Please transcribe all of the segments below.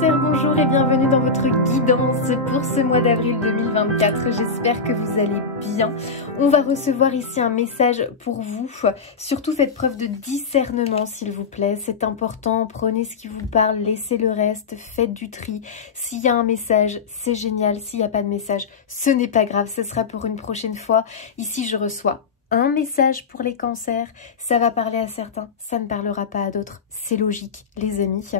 Cancer, bonjour et bienvenue dans votre guidance pour ce mois d'avril 2024. J'espère que vous allez bien. On va recevoir ici un message pour vous. Surtout faites preuve de discernement s'il vous plaît. C'est important, prenez ce qui vous parle, laissez le reste, faites du tri. S'il y a un message, c'est génial. S'il n'y a pas de message, ce n'est pas grave, ce sera pour une prochaine fois. Ici je reçois un message pour les cancers, ça va parler à certains, ça ne parlera pas à d'autres, c'est logique les amis.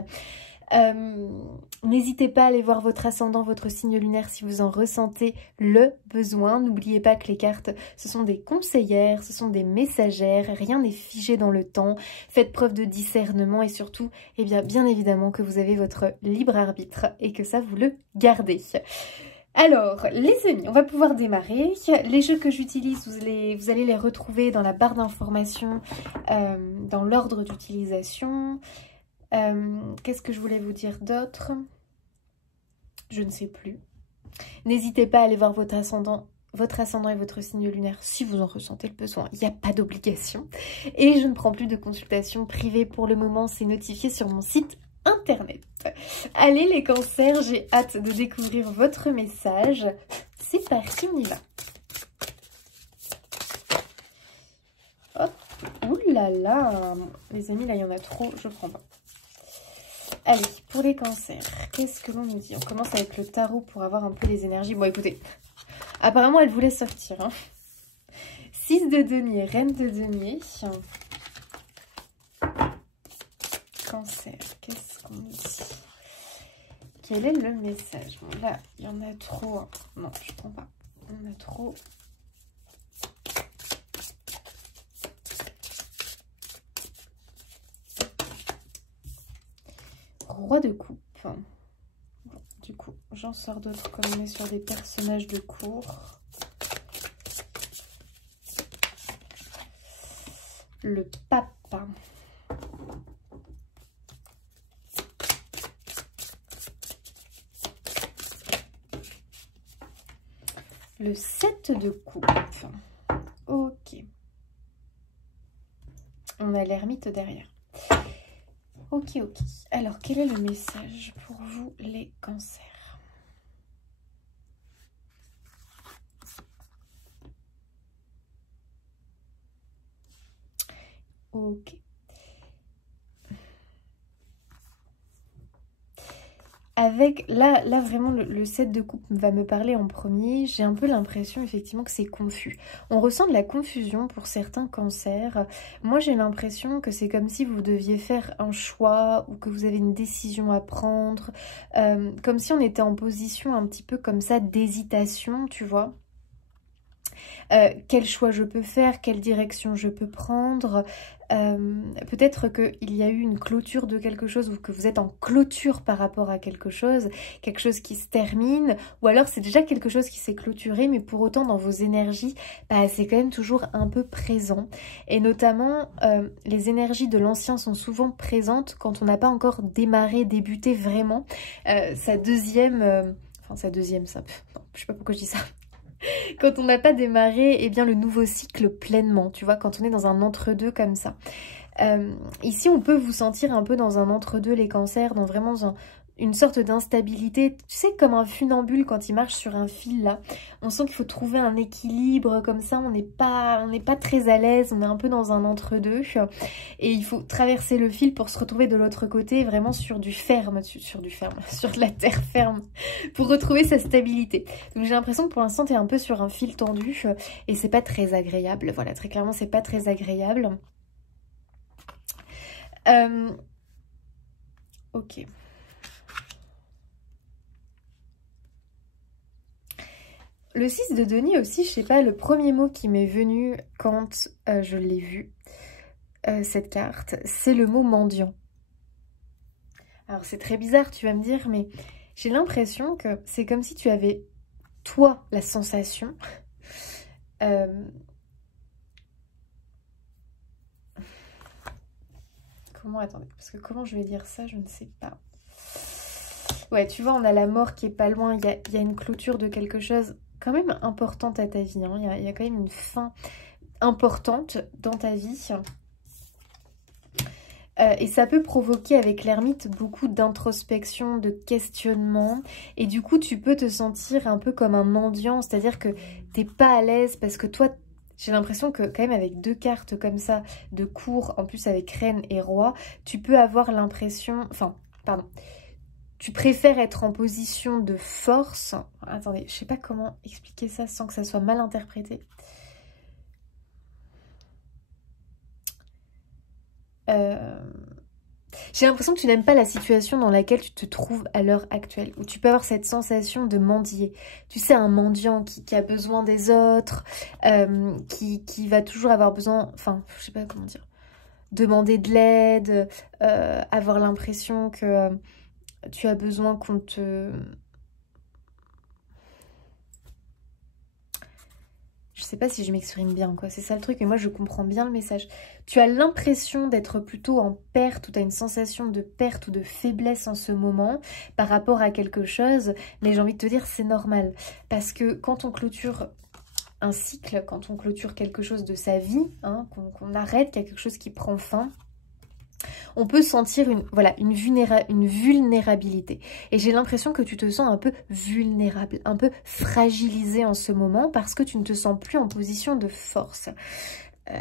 N'hésitez pas à aller voir votre ascendant, votre signe lunaire si vous en ressentez le besoin. N'oubliez pas que les cartes, ce sont des conseillères, ce sont des messagères, rien n'est figé dans le temps. Faites preuve de discernement et surtout, eh bien évidemment que vous avez votre libre arbitre et que ça vous le gardez. Alors, les amis, on va pouvoir démarrer. Les jeux que j'utilise, vous allez les retrouver dans la barre d'informations, dans l'ordre d'utilisation. Qu'est-ce que je voulais vous dire d'autre? Je ne sais plus. N'hésitez pas à aller voir votre ascendant et votre signe lunaire si vous en ressentez le besoin. Il n'y a pas d'obligation. Et je ne prends plus de consultation privée pour le moment, c'est notifié sur mon site internet. Allez les cancers, j'ai hâte de découvrir votre message. C'est parti, on y va. Hop, oulala, les amis, là il y en a trop, je prends pas. Allez, pour les cancers, qu'est-ce que l'on nous dit? On commence avec le tarot pour avoir un peu les énergies. Bon, écoutez, apparemment elle voulait sortir. Hein. 6 de denier, reine de denier. Cancer, qu'est-ce qu'on dit? Quel est le message? Bon, là, il y en a trop. Hein. Non, je prends pas. Il y en a trop. Roi de coupe. Bon, du coup, j'en sors d'autres comme on est sur des personnages de cours. Le pape. Le 7 de coupe. Ok. On a l'ermite derrière. Ok. Alors, quel est le message pour vous, les cancers? Ok. Avec, là vraiment, le 7 de coupe va me parler en premier. J'ai un peu l'impression, effectivement, que c'est confus. On ressent de la confusion pour certains cancers. Moi, j'ai l'impression que c'est comme si vous deviez faire un choix ou que vous avez une décision à prendre. Comme si on était en position un petit peu comme ça d'hésitation, tu vois. Quel choix je peux faire, quelle direction je peux prendre. Peut-être qu'il y a eu une clôture de quelque chose ou que vous êtes en clôture par rapport à quelque chose qui se termine, ou alors c'est déjà quelque chose qui s'est clôturé, mais pour autant dans vos énergies, bah, c'est quand même toujours un peu présent. Et notamment, les énergies de l'ancien sont souvent présentes quand on n'a pas encore débuté vraiment sa deuxième... non, je sais pas pourquoi je dis ça. Quand on n'a pas démarré eh bien, le nouveau cycle pleinement, tu vois, quand on est dans un entre-deux comme ça. Ici, on peut vous sentir un peu dans un entre-deux, les cancers, dans vraiment une sorte d'instabilité. Tu sais, comme un funambule quand il marche sur un fil, là. On sent qu'il faut trouver un équilibre, comme ça, on n'est pas très à l'aise, on est un peu dans un entre-deux. Et il faut traverser le fil pour se retrouver de l'autre côté, vraiment sur du ferme, sur de la terre ferme, pour retrouver sa stabilité. Donc j'ai l'impression que pour l'instant, tu es un peu sur un fil tendu, et c'est pas très agréable. Voilà, très clairement, c'est pas très agréable. Ok. Le 6 de denier aussi, je sais pas, le premier mot qui m'est venu quand je l'ai vu, cette carte, c'est le mot mendiant. Alors c'est très bizarre, tu vas me dire, mais j'ai l'impression que c'est comme si tu avais, toi, la sensation... Attendez, parce que comment je vais dire ça, je ne sais pas. Ouais, tu vois, on a la mort qui est pas loin, il y a une clôture de quelque chose quand même importante à ta vie. Hein. Il y a quand même une fin importante dans ta vie. Et ça peut provoquer avec l'ermite beaucoup d'introspection, de questionnement. Et du coup, tu peux te sentir un peu comme un mendiant, c'est-à-dire que t'es pas à l'aise parce que toi, j'ai l'impression que quand même avec 2 cartes comme ça de cour, en plus avec reine et roi, tu peux avoir l'impression... Enfin, pardon. Tu préfères être en position de force. Attendez, je sais pas comment expliquer ça sans que ça soit mal interprété. J'ai l'impression que tu n'aimes pas la situation dans laquelle tu te trouves à l'heure actuelle, où tu peux avoir cette sensation de mendier. Tu sais, un mendiant qui a besoin des autres, qui va toujours avoir besoin, enfin, je sais pas comment dire, demander de l'aide, avoir l'impression que tu as besoin qu'on te... Je sais pas si je m'exprime bien, quoi. C'est ça le truc, mais moi je comprends bien le message. Tu as l'impression d'être plutôt en perte, ou tu as une sensation de perte ou de faiblesse en ce moment par rapport à quelque chose, mais j'ai envie de te dire c'est normal. Parce que quand on clôture un cycle, quand on clôture quelque chose de sa vie, hein, qu'on arrête, qu'il y a quelque chose qui prend fin, on peut sentir une vulnérabilité. Et j'ai l'impression que tu te sens un peu vulnérable, un peu fragilisé en ce moment parce que tu ne te sens plus en position de force.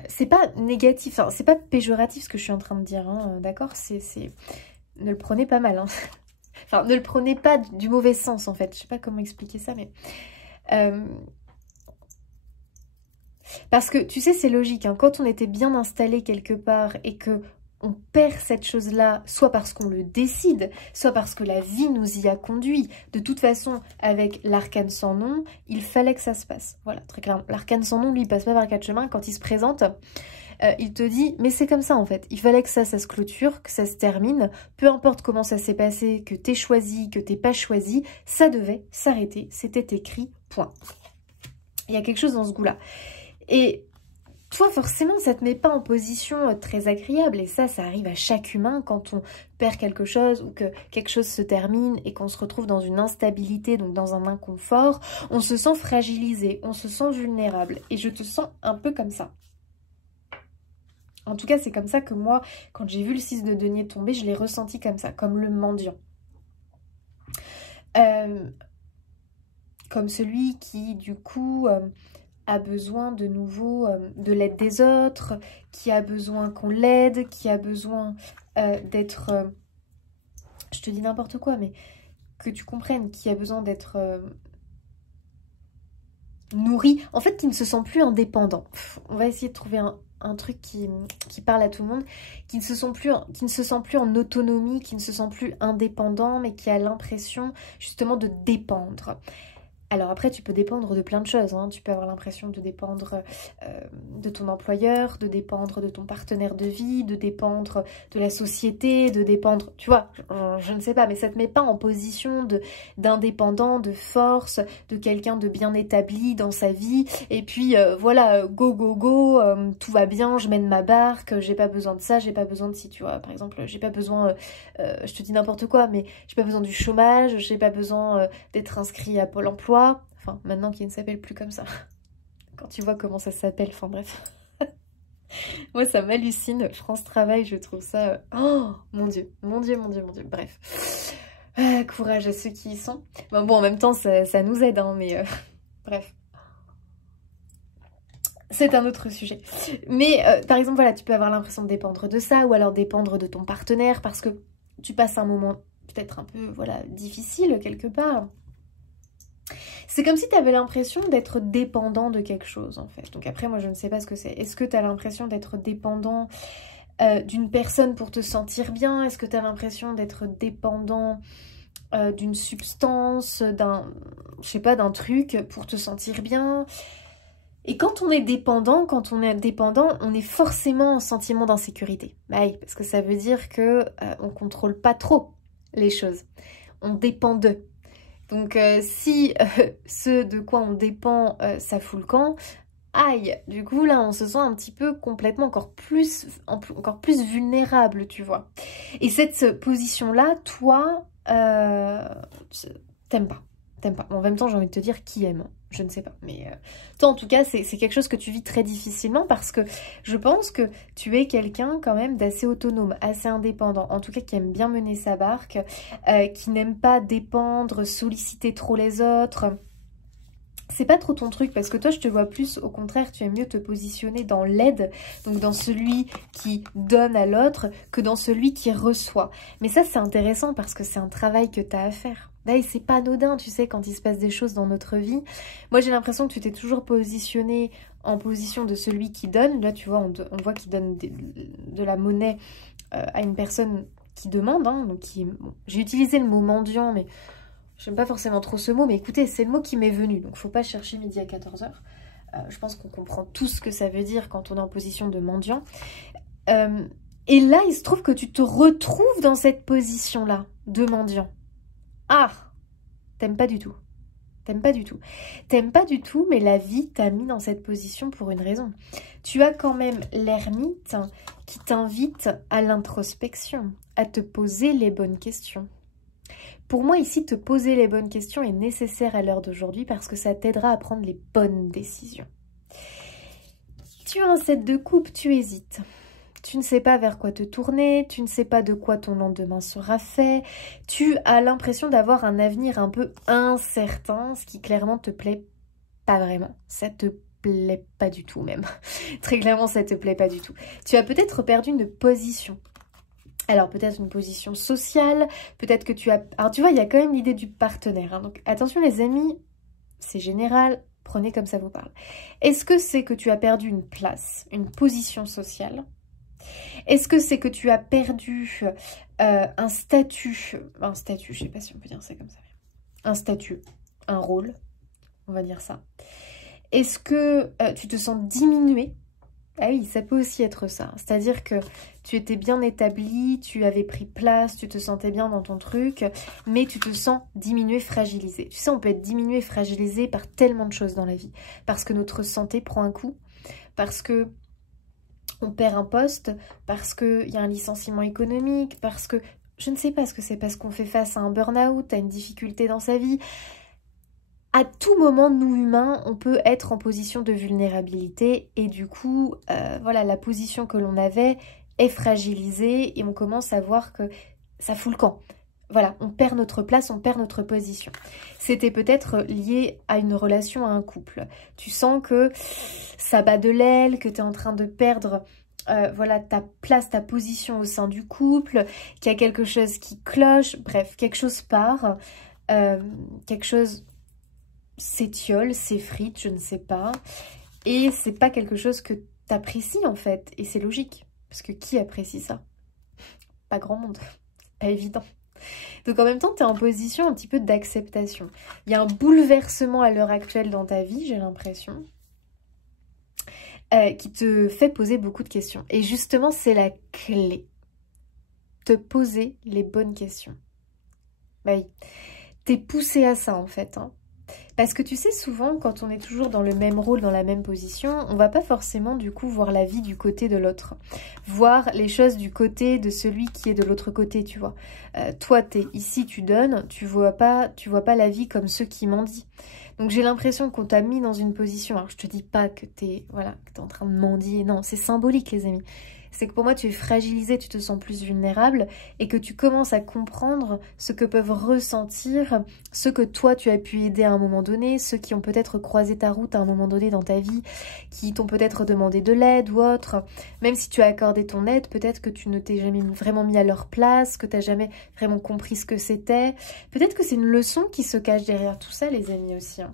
C'est pas négatif, enfin, c'est pas péjoratif ce que je suis en train de dire, hein, d'accord, ne le prenez pas mal, hein. Enfin, ne le prenez pas du mauvais sens en fait, je sais pas comment expliquer ça, mais... Parce que, tu sais, c'est logique, hein, quand on était bien installé quelque part et que on perd cette chose-là, soit parce qu'on le décide, soit parce que la vie nous y a conduit. De toute façon, avec l'arcane sans nom, il fallait que ça se passe. Voilà, très clairement. L'arcane sans nom, lui, il passe pas par 4 chemins. Quand il se présente, il te dit, mais c'est comme ça en fait. Il fallait que ça se clôture, que ça se termine. Peu importe comment ça s'est passé, que t'aies choisi, que t'aies pas choisi, ça devait s'arrêter. C'était écrit, point. Il y a quelque chose dans ce goût-là. Et... toi, forcément, ça te met pas en position très agréable. Et ça arrive à chaque humain quand on perd quelque chose ou que quelque chose se termine et qu'on se retrouve dans une instabilité, donc dans un inconfort. On se sent fragilisé, on se sent vulnérable. Et je te sens un peu comme ça. En tout cas, c'est comme ça que moi, quand j'ai vu le 6 de denier tomber, je l'ai ressenti comme ça, comme le mendiant. Comme celui qui, du coup... a besoin de nouveau de l'aide des autres, qui a besoin qu'on l'aide, qui a besoin d'être... je te dis n'importe quoi, mais que tu comprennes, qui a besoin d'être nourri. En fait, qui ne se sent plus indépendant. On va essayer de trouver un truc qui parle à tout le monde, qui ne se sent plus en autonomie, qui ne se sent plus indépendant, mais qui a l'impression justement de dépendre. Alors après, tu peux dépendre de plein de choses, hein. Tu peux avoir l'impression de dépendre de ton employeur, de dépendre de ton partenaire de vie, de dépendre de la société, de dépendre... Tu vois, je ne sais pas, mais ça ne te met pas en position d'indépendant, de force, de quelqu'un de bien établi dans sa vie. Et puis voilà, go, go, go, tout va bien, je mène ma barque, j'ai pas besoin de ça, j'ai pas besoin de ci, tu vois. Par exemple, j'ai pas besoin, je te dis n'importe quoi, mais j'ai pas besoin du chômage, j'ai pas besoin d'être inscrit à Pôle emploi. Enfin, maintenant qu'il ne s'appelle plus comme ça. Quand tu vois comment ça s'appelle, enfin bref. Moi, ça m'hallucine. France Travail, je trouve ça... oh, mon Dieu, mon Dieu, mon Dieu, mon Dieu. Bref. Courage à ceux qui y sont. Bon, en même temps, ça nous aide, hein, mais... bref. C'est un autre sujet. Mais, par exemple, voilà, tu peux avoir l'impression de dépendre de ça, ou alors dépendre de ton partenaire, parce que tu passes un moment peut-être un peu, voilà, difficile, quelque part. C'est comme si tu avais l'impression d'être dépendant de quelque chose, en fait. Donc après, moi, je ne sais pas ce que c'est. Est-ce que tu as l'impression d'être dépendant d'une personne pour te sentir bien? Est-ce que tu as l'impression d'être dépendant d'une substance, je sais pas, d'un truc pour te sentir bien? Et quand on est dépendant, on est forcément en sentiment d'insécurité. Bah oui, parce que ça veut dire que on contrôle pas trop les choses. On dépend d'eux. Donc si ce de quoi on dépend, ça fout le camp, aïe, du coup là on se sent un petit peu complètement encore plus vulnérable, tu vois. Et cette position-là, toi, t'aimes pas. T'aimes pas. En même temps, j'ai envie de te dire qui aime. Je ne sais pas. Mais toi, en tout cas, c'est quelque chose que tu vis très difficilement parce que je pense que tu es quelqu'un quand même d'assez autonome, assez indépendant. En tout cas, qui aime bien mener sa barque, qui n'aime pas dépendre, solliciter trop les autres. C'est pas trop ton truc parce que toi, je te vois plus, au contraire, tu aimes mieux te positionner dans l'aide, donc dans celui qui donne à l'autre, que dans celui qui reçoit. Mais ça, c'est intéressant parce que c'est un travail que tu as à faire. Là, et c'est pas anodin, tu sais, quand il se passe des choses dans notre vie. Moi, j'ai l'impression que tu t'es toujours positionné en position de celui qui donne. Là, tu vois, on voit qu'il donne de la monnaie à une personne qui demande. Hein, donc bon, j'ai utilisé le mot mendiant, mais j'aime pas forcément trop ce mot. Mais écoutez, c'est le mot qui m'est venu. Donc, faut pas chercher midi à 14 h. Je pense qu'on comprend tout ce que ça veut dire quand on est en position de mendiant. Et là, il se trouve que tu te retrouves dans cette position-là de mendiant. Ah, t'aimes pas du tout. T'aimes pas du tout. T'aimes pas du tout, mais la vie t'a mis dans cette position pour une raison. Tu as quand même l'ermite qui t'invite à l'introspection, à te poser les bonnes questions. Pour moi, ici, te poser les bonnes questions est nécessaire à l'heure d'aujourd'hui parce que ça t'aidera à prendre les bonnes décisions. Tu as un 7 de coupe, tu hésites. Tu ne sais pas vers quoi te tourner, tu ne sais pas de quoi ton lendemain sera fait, tu as l'impression d'avoir un avenir un peu incertain, ce qui clairement te plaît pas vraiment. Ça te plaît pas du tout même. Très clairement, ça te plaît pas du tout. Tu as peut-être perdu une position. Alors peut-être une position sociale, peut-être que tu as... Alors tu vois, il y a quand même l'idée du partenaire. Hein. Donc attention les amis, c'est général, prenez comme ça vous parle. Est-ce que c'est que tu as perdu une place, une position sociale ? Est-ce que c'est que tu as perdu un statut, je sais pas si on peut dire ça comme ça, un statut, un rôle, on va dire ça. Est-ce que tu te sens diminué? Ah oui, ça peut aussi être ça. C'est-à-dire que tu étais bien établi, tu avais pris place, tu te sentais bien dans ton truc, mais tu te sens diminué, fragilisé. Tu sais, on peut être diminué, fragilisé par tellement de choses dans la vie. Parce que notre santé prend un coup, parce que on perd un poste, parce qu'il y a un licenciement économique, parce que... Je ne sais pas ce que c'est, parce qu'on fait face à un burn-out, à une difficulté dans sa vie. À tout moment, nous humains, on peut être en position de vulnérabilité et du coup, voilà, la position que l'on avait est fragilisée et on commence à voir que ça fout le camp. Voilà, on perd notre place, on perd notre position. C'était peut-être lié à une relation, à un couple. Tu sens que ça bat de l'aile, que tu es en train de perdre voilà, ta place, ta position au sein du couple, qu'il y a quelque chose qui cloche, bref, quelque chose part, quelque chose s'étiole, s'effrite, je ne sais pas. Et c'est pas quelque chose que tu apprécies en fait, et c'est logique, parce que qui apprécie ça? Pas grand monde, pas évident. Donc en même temps, tu es en position un petit peu d'acceptation. Il y a un bouleversement à l'heure actuelle dans ta vie, j'ai l'impression, qui te fait poser beaucoup de questions. Et justement, c'est la clé. Te poser les bonnes questions. Bah oui, t'es poussé à ça en fait. Hein. Parce que tu sais, souvent, quand on est toujours dans le même rôle, dans la même position, on va pas forcément du coup voir la vie du côté de l'autre. Voir les choses du côté de celui qui est de l'autre côté, tu vois. Toi, t'es ici, tu donnes, tu vois pas la vie comme ceux qui mendient. Donc j'ai l'impression qu'on t'a mis dans une position, alors je te dis pas que t'es en train de mendier, non, c'est symbolique les amis. C'est que pour moi tu es fragilisé, tu te sens plus vulnérable et que tu commences à comprendre ce que peuvent ressentir ceux que toi tu as pu aider à un moment donné, ceux qui ont peut-être croisé ta route à un moment donné dans ta vie, qui t'ont peut-être demandé de l'aide ou autre. Même si tu as accordé ton aide, peut-être que tu ne t'es jamais vraiment mis à leur place, que tu n'as jamais vraiment compris ce que c'était. Peut-être que c'est une leçon qui se cache derrière tout ça les amis aussi. Hein.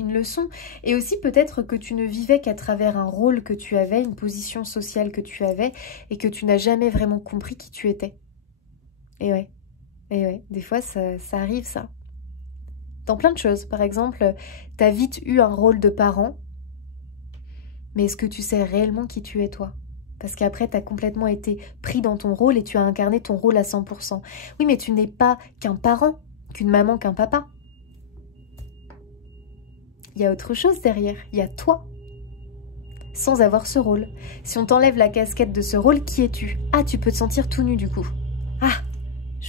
Une leçon, et aussi peut-être que tu ne vivais qu'à travers un rôle que tu avais, une position sociale que tu avais, et que tu n'as jamais vraiment compris qui tu étais. Et ouais, des fois ça arrive ça. Dans plein de choses, par exemple, tu as vite eu un rôle de parent, mais est-ce que tu sais réellement qui tu es toi ? Parce qu'après, tu as complètement été pris dans ton rôle et tu as incarné ton rôle à 100%. Oui, mais tu n'es pas qu'un parent, qu'une maman, qu'un papa. Il y a autre chose derrière, il y a toi, sans avoir ce rôle. Si on t'enlève la casquette de ce rôle, qui es-tu? Ah, tu peux te sentir tout nu du coup. Ah,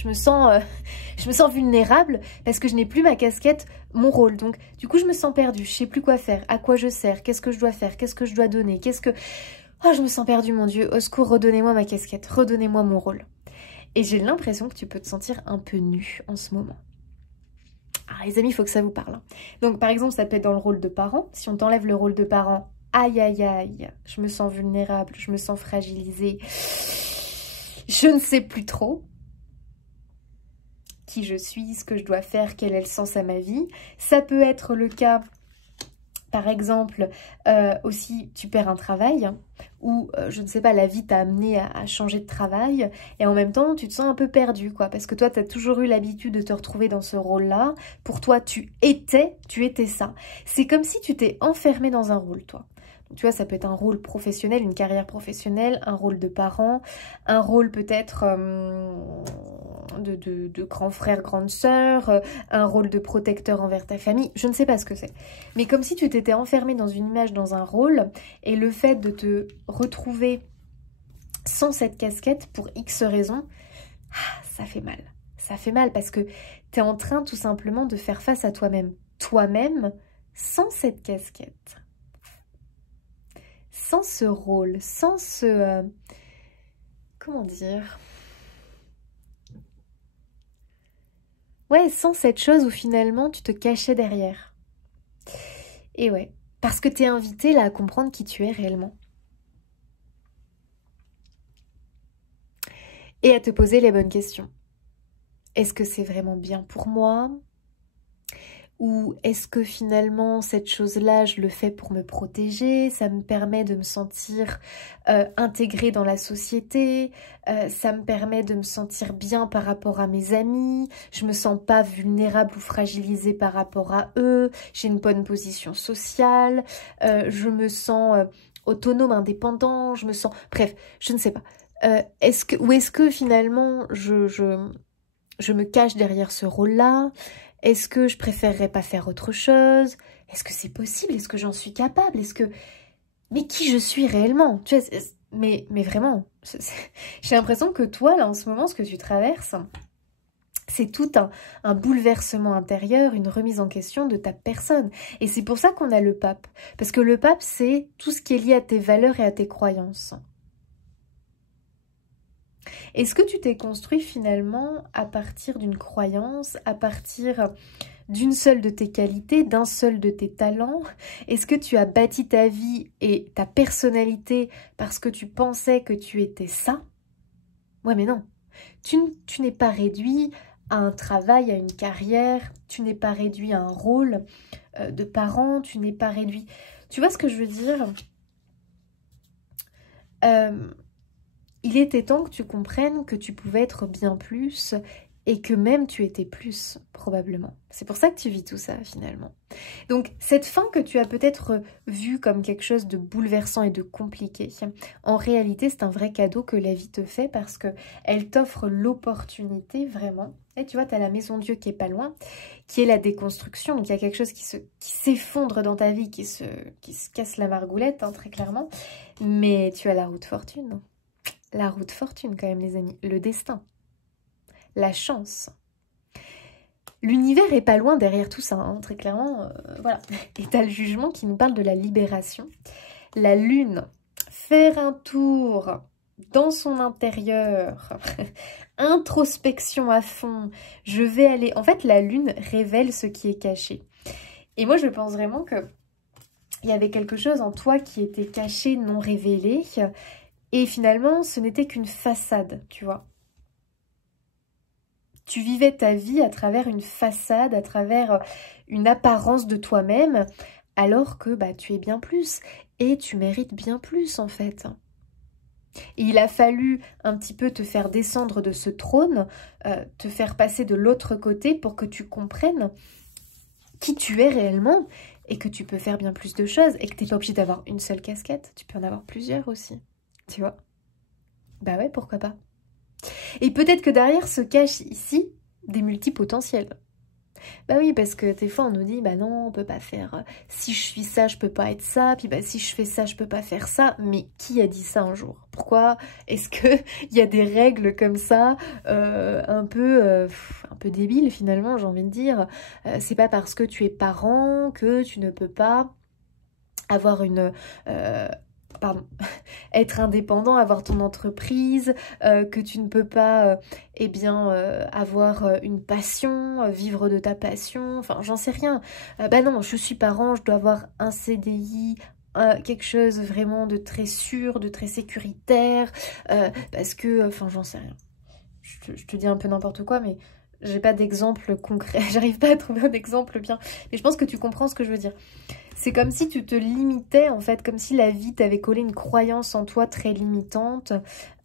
je me sens vulnérable parce que je n'ai plus ma casquette, mon rôle. Donc, du coup, je me sens perdue. Je sais plus quoi faire, à quoi je sers, qu'est-ce que je dois faire, qu'est-ce que je dois donner, Oh, je me sens perdue, mon Dieu. Au secours, redonnez-moi ma casquette, redonnez-moi mon rôle. Et j'ai l'impression que tu peux te sentir un peu nue en ce moment. Ah, les amis, il faut que ça vous parle. Donc, par exemple, ça peut être dans le rôle de parent. Si on t'enlève le rôle de parent, aïe, aïe, aïe, je me sens vulnérable, je me sens fragilisée. Je ne sais plus trop qui je suis, ce que je dois faire, quel est le sens à ma vie. Ça peut être le cas, par exemple, aussi tu perds un travail ou je ne sais pas, la vie t'a amené à changer de travail et en même temps tu te sens un peu perdu quoi, parce que toi tu as toujours eu l'habitude de te retrouver dans ce rôle-là. Pour toi tu étais ça. C'est comme si tu t'es enfermé dans un rôle toi. Tu vois, ça peut être un rôle professionnel, une carrière professionnelle, un rôle de parent, un rôle peut-être de grand frère, grande sœur, un rôle de protecteur envers ta famille, je ne sais pas ce que c'est. Mais comme si tu t'étais enfermé dans une image, dans un rôle, et le fait de te retrouver sans cette casquette pour X raisons, ça fait mal. Ça fait mal parce que tu es en train tout simplement de faire face à toi-même. Toi-même sans cette casquette. Sans ce rôle, sans ce... comment dire? Ouais, sans cette chose où finalement tu te cachais derrière. Et ouais, parce que tu es invité là à comprendre qui tu es réellement. Et à te poser les bonnes questions. Est-ce que c'est vraiment bien pour moi? Ou est-ce que finalement cette chose-là, je le fais pour me protéger? Ça me permet de me sentir intégrée dans la société, ça me permet de me sentir bien par rapport à mes amis, je me sens pas vulnérable ou fragilisée par rapport à eux, j'ai une bonne position sociale, je me sens autonome, indépendant, je me sens... Bref, je ne sais pas. Ou est-ce que finalement je me cache derrière ce rôle-là? Est-ce que je préférerais pas faire autre chose? Est-ce que c'est possible? Est-ce que j'en suis capable? Mais qui je suis réellement? Tu vois, mais vraiment, j'ai l'impression que toi, là, en ce moment, ce que tu traverses, c'est tout un bouleversement intérieur, une remise en question de ta personne. Et c'est pour ça qu'on a le pape. Parce que le pape, c'est tout ce qui est lié à tes valeurs et à tes croyances. Est-ce que tu t'es construit finalement à partir d'une croyance, à partir d'une seule de tes qualités, d'un seul de tes talents? Est-ce que tu as bâti ta vie et ta personnalité parce que tu pensais que tu étais ça? Ouais, mais non. Tu n'es pas réduit à un travail, à une carrière, tu n'es pas réduit à un rôle de parent, tu n'es pas réduit... Tu vois ce que je veux dire? Il était temps que tu comprennes que tu pouvais être bien plus et que même tu étais plus, probablement. C'est pour ça que tu vis tout ça, finalement. Donc, cette fin que tu as peut-être vue comme quelque chose de bouleversant et de compliqué, en réalité, c'est un vrai cadeau que la vie te fait parce qu'elle t'offre l'opportunité, vraiment. Et tu vois, tu as la maison Dieu qui est pas loin, qui est la déconstruction. Donc, il y a quelque chose qui s'effondre dans ta vie, qui se casse la margoulette, hein, très clairement. Mais tu as la route fortune. La route fortune quand même les amis, le destin, la chance. L'univers est pas loin derrière tout ça, hein, très clairement, voilà. Et t'as le jugement qui nous parle de la libération. La lune, faire un tour dans son intérieur, introspection à fond, je vais aller... En fait, la lune révèle ce qui est caché. Et moi, je pense vraiment que il y avait quelque chose en toi qui était caché, non révélé. Et finalement, ce n'était qu'une façade, tu vois. Tu vivais ta vie à travers une façade, à travers une apparence de toi-même, alors que bah, tu es bien plus. Et tu mérites bien plus, en fait. Et il a fallu un petit peu te faire descendre de ce trône, te faire passer de l'autre côté pour que tu comprennes qui tu es réellement et que tu peux faire bien plus de choses et que tu n'es pas obligé d'avoir une seule casquette. Tu peux en avoir plusieurs aussi. Tu vois? Bah ouais, pourquoi pas? Et peut-être que derrière se cachent ici des multipotentiels. Bah oui, parce que des fois on nous dit, bah non, on peut pas faire, si je suis ça, je peux pas être ça, puis bah si je fais ça, je peux pas faire ça, mais qui a dit ça un jour? Pourquoi est-ce que il y a des règles comme ça, un peu débiles finalement, j'ai envie de dire. C'est pas parce que tu es parent que tu ne peux pas avoir une... pardon, être indépendant, avoir ton entreprise, que tu ne peux pas avoir une passion, vivre de ta passion, enfin j'en sais rien. Bah non, je suis parent, je dois avoir un CDI, quelque chose vraiment de très sûr, de très sécuritaire, parce que, enfin j'en sais rien. Je te dis un peu n'importe quoi, mais j'ai pas d'exemple concret, j'arrive pas à trouver un exemple bien, mais je pense que tu comprends ce que je veux dire. C'est comme si tu te limitais, en fait, comme si la vie t'avait collé une croyance en toi très limitante.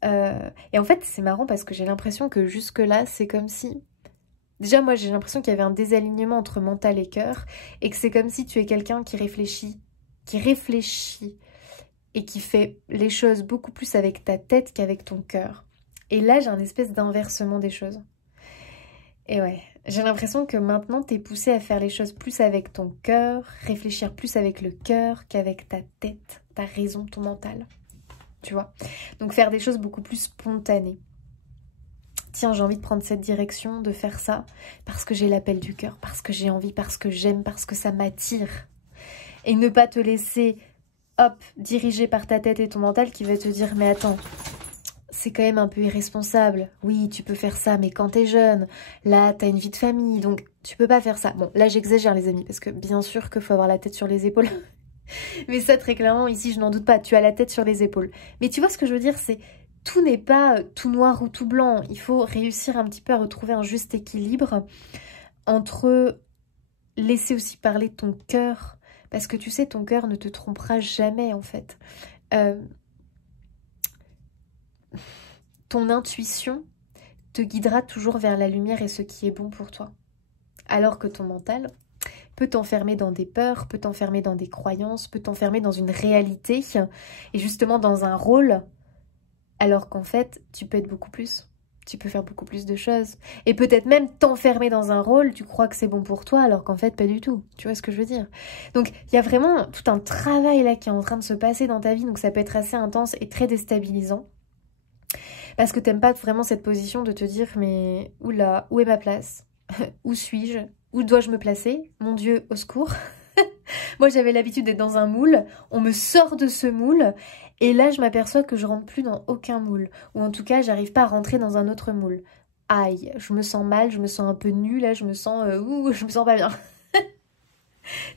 Et en fait, c'est marrant parce que j'ai l'impression que jusque-là, c'est comme si... Déjà, moi, j'ai l'impression qu'il y avait un désalignement entre mental et cœur, et que c'est comme si tu es quelqu'un qui réfléchit et qui fait les choses beaucoup plus avec ta tête qu'avec ton cœur. Et là, j'ai un espèce d'inversement des choses. Et ouais, j'ai l'impression que maintenant, t'es poussé à faire les choses plus avec ton cœur, réfléchir plus avec le cœur qu'avec ta tête, ta raison, ton mental. Tu vois? Donc faire des choses beaucoup plus spontanées. Tiens, j'ai envie de prendre cette direction, de faire ça, parce que j'ai l'appel du cœur, parce que j'ai envie, parce que j'aime, parce que ça m'attire. Et ne pas te laisser, hop, diriger par ta tête et ton mental qui va te dire, mais attends... C'est quand même un peu irresponsable. Oui, tu peux faire ça, mais quand t'es jeune, là, t'as une vie de famille, donc tu peux pas faire ça. Bon, là, j'exagère, les amis, parce que bien sûr qu'il faut avoir la tête sur les épaules. Mais ça, très clairement, ici, je n'en doute pas, tu as la tête sur les épaules. Mais tu vois ce que je veux dire, c'est tout n'est pas tout noir ou tout blanc. Il faut réussir un petit peu à retrouver un juste équilibre entre laisser aussi parler ton cœur. Parce que tu sais, ton cœur ne te trompera jamais, en fait. Ton intuition te guidera toujours vers la lumière et ce qui est bon pour toi. Alors que ton mental peut t'enfermer dans des peurs, peut t'enfermer dans des croyances, peut t'enfermer dans une réalité et justement dans un rôle, alors qu'en fait, tu peux être beaucoup plus. Tu peux faire beaucoup plus de choses. Et peut-être même t'enfermer dans un rôle, tu crois que c'est bon pour toi, alors qu'en fait, pas du tout. Tu vois ce que je veux dire? Donc, il y a vraiment tout un travail là qui est en train de se passer dans ta vie, donc ça peut être assez intense et très déstabilisant. Parce que t'aimes pas vraiment cette position de te dire, mais oula, où est ma place? Où suis-je? Où dois-je me placer? Mon Dieu, au secours. Moi, j'avais l'habitude d'être dans un moule, on me sort de ce moule, et là, je m'aperçois que je rentre plus dans aucun moule. Ou en tout cas, j'arrive pas à rentrer dans un autre moule. Aïe, je me sens mal, je me sens un peu nulle, là, je me sens pas bien.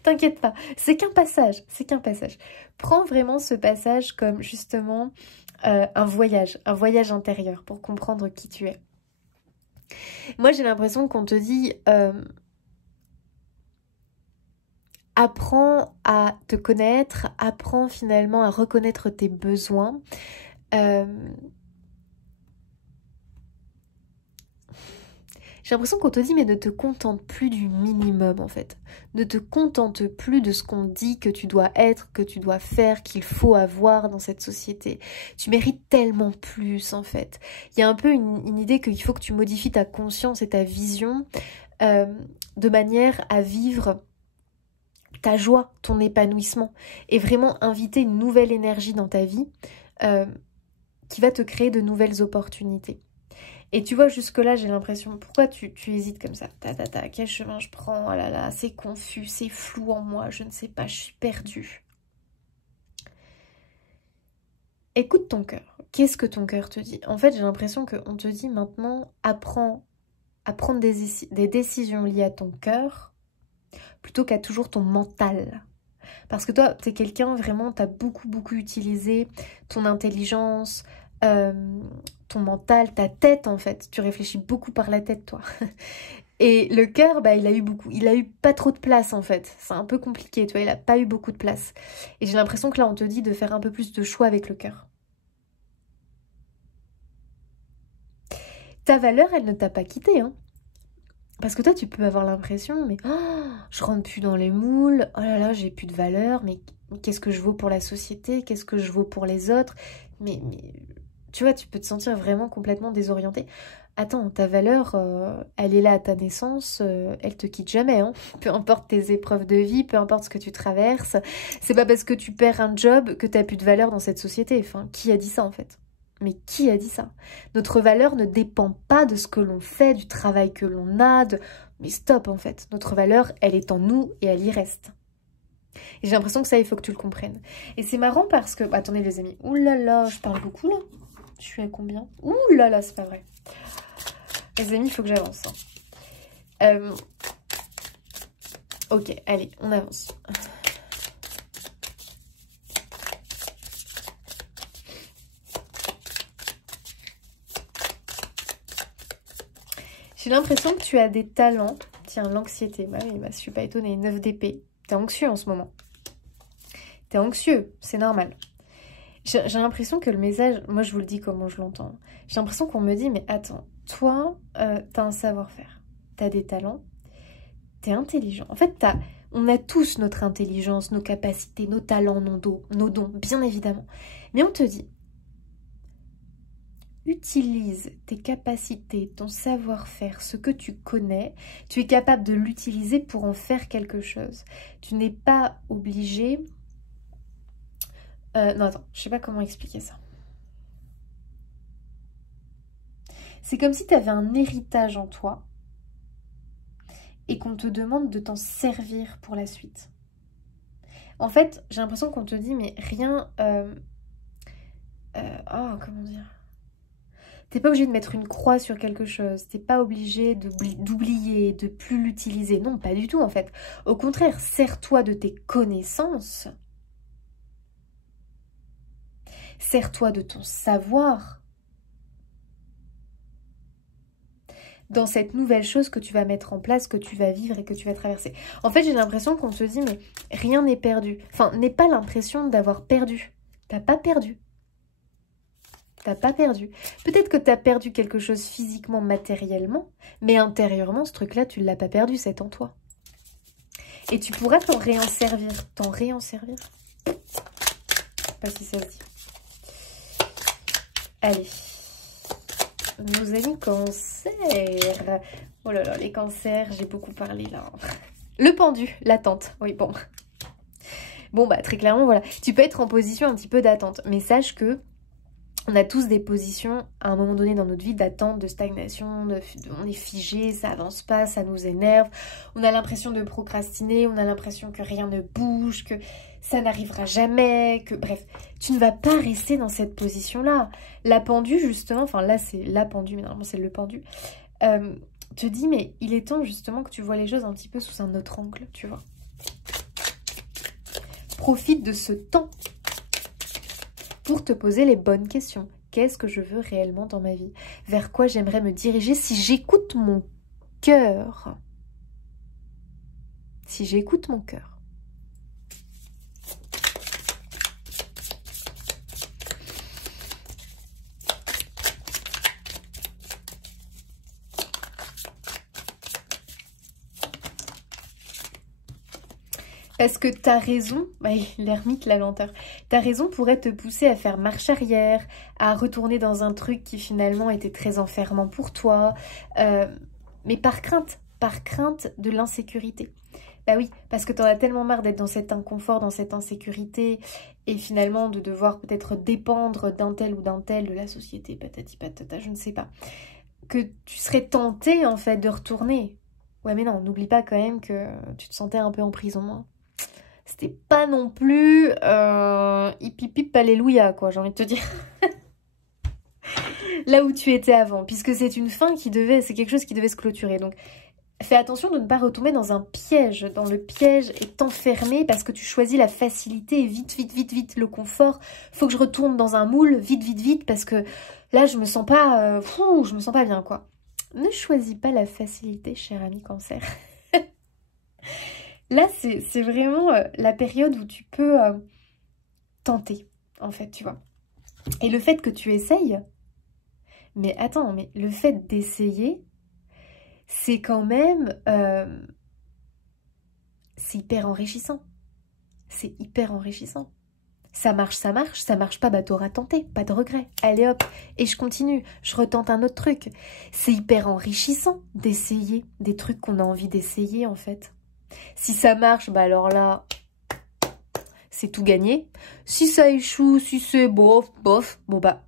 T'inquiète pas, c'est qu'un passage, c'est qu'un passage. Prends vraiment ce passage comme justement un voyage intérieur pour comprendre qui tu es. Moi, j'ai l'impression qu'on te dit apprends à te connaître, apprends finalement à reconnaître tes besoins. J'ai l'impression qu'on te dit mais ne te contente plus du minimum en fait. Ne te contente plus de ce qu'on dit que tu dois être, que tu dois faire, qu'il faut avoir dans cette société. Tu mérites tellement plus en fait. Il y a un peu une idée qu'il faut que tu modifies ta conscience et ta vision de manière à vivre ta joie, ton épanouissement et vraiment inviter une nouvelle énergie dans ta vie qui va te créer de nouvelles opportunités. Et tu vois, jusque-là, j'ai l'impression... Pourquoi tu hésites comme ça? Quel chemin je prends? Oh là là, c'est confus, c'est flou en moi, je ne sais pas, je suis perdue. Écoute ton cœur. Qu'est-ce que ton cœur te dit? En fait, j'ai l'impression qu'on te dit maintenant, apprends à prendre des décisions liées à ton cœur plutôt qu'à toujours ton mental. Parce que toi, t'es quelqu'un, vraiment, t'as beaucoup utilisé ton intelligence... ton mental, ta tête en fait, tu réfléchis beaucoup par la tête toi. Et le cœur, bah, il a eu pas trop de place en fait, c'est un peu compliqué, tu vois, il a pas eu beaucoup de place. Et j'ai l'impression que là on te dit de faire un peu plus de choix avec le cœur. Ta valeur, elle ne t'a pas quitté, hein. Parce que toi, tu peux avoir l'impression, mais je rentre plus dans les moules, oh là là, j'ai plus de valeur, mais qu'est-ce que je vaux pour la société, qu'est-ce que je vaux pour les autres, mais tu vois, tu peux te sentir vraiment complètement désorienté. attends, ta valeur, elle est là à ta naissance, elle te quitte jamais, hein. Peu importe tes épreuves de vie, peu importe ce que tu traverses. C'est pas parce que tu perds un job que t'as plus de valeur dans cette société. Enfin, qui a dit ça en fait? Mais qui a dit ça? Notre valeur ne dépend pas de ce que l'on fait, du travail que l'on a, de... Mais stop en fait. Notre valeur, elle est en nous et elle y reste. Et j'ai l'impression que ça, il faut que tu le comprennes. Et c'est marrant parce que... Bah, attendez les amis. Ouh là là, je parle beaucoup là. Je suis à combien? Ouh là là, c'est pas vrai. Les amis, il faut que j'avance. Hein. Ok, allez, on avance. J'ai l'impression que tu as des talents. Tiens, l'anxiété. Bah oui, bah, je suis pas étonnée. 9 d'épée. T'es anxieux en ce moment. T'es anxieux, c'est normal. J'ai l'impression que le message, moi je vous le dis comment je l'entends. J'ai l'impression qu'on me dit, mais attends, toi, t'as un savoir-faire. T'as des talents. T'es intelligent. En fait, on a tous notre intelligence, nos capacités, nos talents, nos dons, bien évidemment. Mais on te dit, utilise tes capacités, ton savoir-faire, ce que tu connais. Tu es capable de l'utiliser pour en faire quelque chose. Tu n'es pas obligé... non, attends, je sais pas comment expliquer ça. C'est comme si tu avais un héritage en toi et qu'on te demande de t'en servir pour la suite. En fait, j'ai l'impression qu'on te dit, mais rien... comment dire? T'es pas obligé de mettre une croix sur quelque chose. T'es pas obligé d'oublier, de plus l'utiliser. Non, pas du tout en fait. Au contraire, sers-toi de tes connaissances. Sers-toi de ton savoir. Dans cette nouvelle chose que tu vas mettre en place, que tu vas vivre et que tu vas traverser. En fait, j'ai l'impression qu'on te dit, mais rien n'est perdu. Enfin, n'aie pas l'impression d'avoir perdu. T'as pas perdu. T'as pas perdu. Peut-être que t'as perdu quelque chose physiquement, matériellement, mais intérieurement, ce truc-là, tu l'as pas perdu, c'est en toi. Et tu pourras t'en réen-servir. T'en réen-servir. Je sais pas si ça se dit. Allez. Nos amis cancers. Oh là là, les cancers, j'ai beaucoup parlé là. Le pendu, l'attente. Oui, bon. Bon, bah très clairement, voilà. Tu peux être en position un petit peu d'attente. Mais sache que on a tous des positions à un moment donné dans notre vie d'attente, de stagnation, on est figé, ça avance pas, ça nous énerve. On a l'impression de procrastiner, on a l'impression que rien ne bouge, que ça n'arrivera jamais, que bref, tu ne vas pas rester dans cette position-là. La pendue, justement, enfin là c'est la pendue, mais normalement c'est le pendu, te dit mais il est temps justement que tu vois les choses un petit peu sous un autre angle, tu vois. Profite de ce temps pour te poser les bonnes questions. Qu'est-ce que je veux réellement dans ma vie? Vers quoi j'aimerais me diriger si j'écoute mon cœur? Si j'écoute mon cœur. Parce que ta raison, l'ermite, la lenteur, ta raison pourrait te pousser à faire marche arrière, à retourner dans un truc qui finalement était très enfermant pour toi, mais par crainte de l'insécurité. Bah oui, parce que t'en as tellement marre d'être dans cet inconfort, dans cette insécurité, et finalement de devoir peut-être dépendre d'un tel ou d'un tel, de la société, patati patata, je ne sais pas, que tu serais tenté en fait de retourner. Ouais mais non, n'oublie pas quand même que tu te sentais un peu en prison, hein. C'était pas non plus hip hip hip alléluia quoi, j'ai envie de te dire. Là où tu étais avant, puisque c'est une fin qui devait, c'est quelque chose qui devait se clôturer. Donc fais attention de ne pas retomber dans un piège, dans le piège et t'enfermer parce que tu choisis la facilité et vite, vite, vite, vite, le confort. Faut que je retourne dans un moule, vite, vite, vite, parce que là je me sens pas, je me sens pas bien quoi. Ne choisis pas la facilité, cher ami cancer. Là, c'est vraiment la période où tu peux tenter, en fait, tu vois. Et le fait que tu essayes, mais attends, mais le fait d'essayer, c'est quand même... c'est hyper enrichissant. C'est hyper enrichissant. Ça marche pas, bah t'auras tenté, pas de regret. Allez hop, et je continue, je retente un autre truc. C'est hyper enrichissant d'essayer des trucs qu'on a envie d'essayer en fait. Si ça marche, bah alors là, c'est tout gagné. Si ça échoue, si c'est bof, bon bah,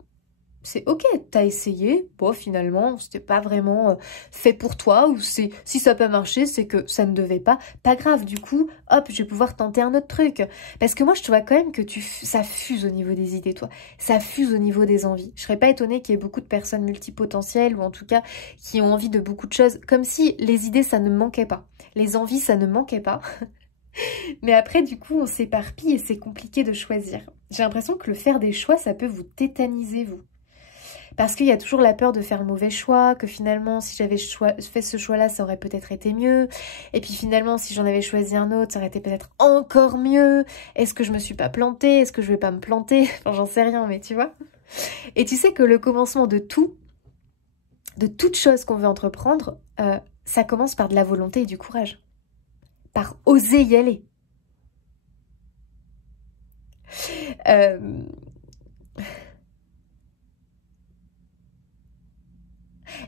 c'est ok, t'as essayé, bon finalement, c'était pas vraiment fait pour toi, ou si ça n'a pas marché, c'est que ça ne devait pas grave, du coup, hop, je vais pouvoir tenter un autre truc. Parce que moi, je te vois quand même que ça fuse au niveau des idées, toi, ça fuse au niveau des envies. Je serais pas étonnée qu'il y ait beaucoup de personnes multipotentielles, ou en tout cas, qui ont envie de beaucoup de choses, comme si les idées, ça ne manquait pas. Les envies, ça ne manquait pas. Mais après, du coup, on s'éparpille et c'est compliqué de choisir. J'ai l'impression que le faire des choix, ça peut vous tétaniser, vous. Parce qu'il y a toujours la peur de faire le mauvais choix, que finalement, si j'avais fait ce choix-là, ça aurait peut-être été mieux. Et puis finalement, si j'en avais choisi un autre, ça aurait été peut-être encore mieux. Est-ce que je me suis pas plantée? Est-ce que je vais pas me planter? Enfin, j'en sais rien, mais tu vois. Et tu sais que le commencement de toute chose qu'on veut entreprendre, ça commence par de la volonté et du courage. Par oser y aller.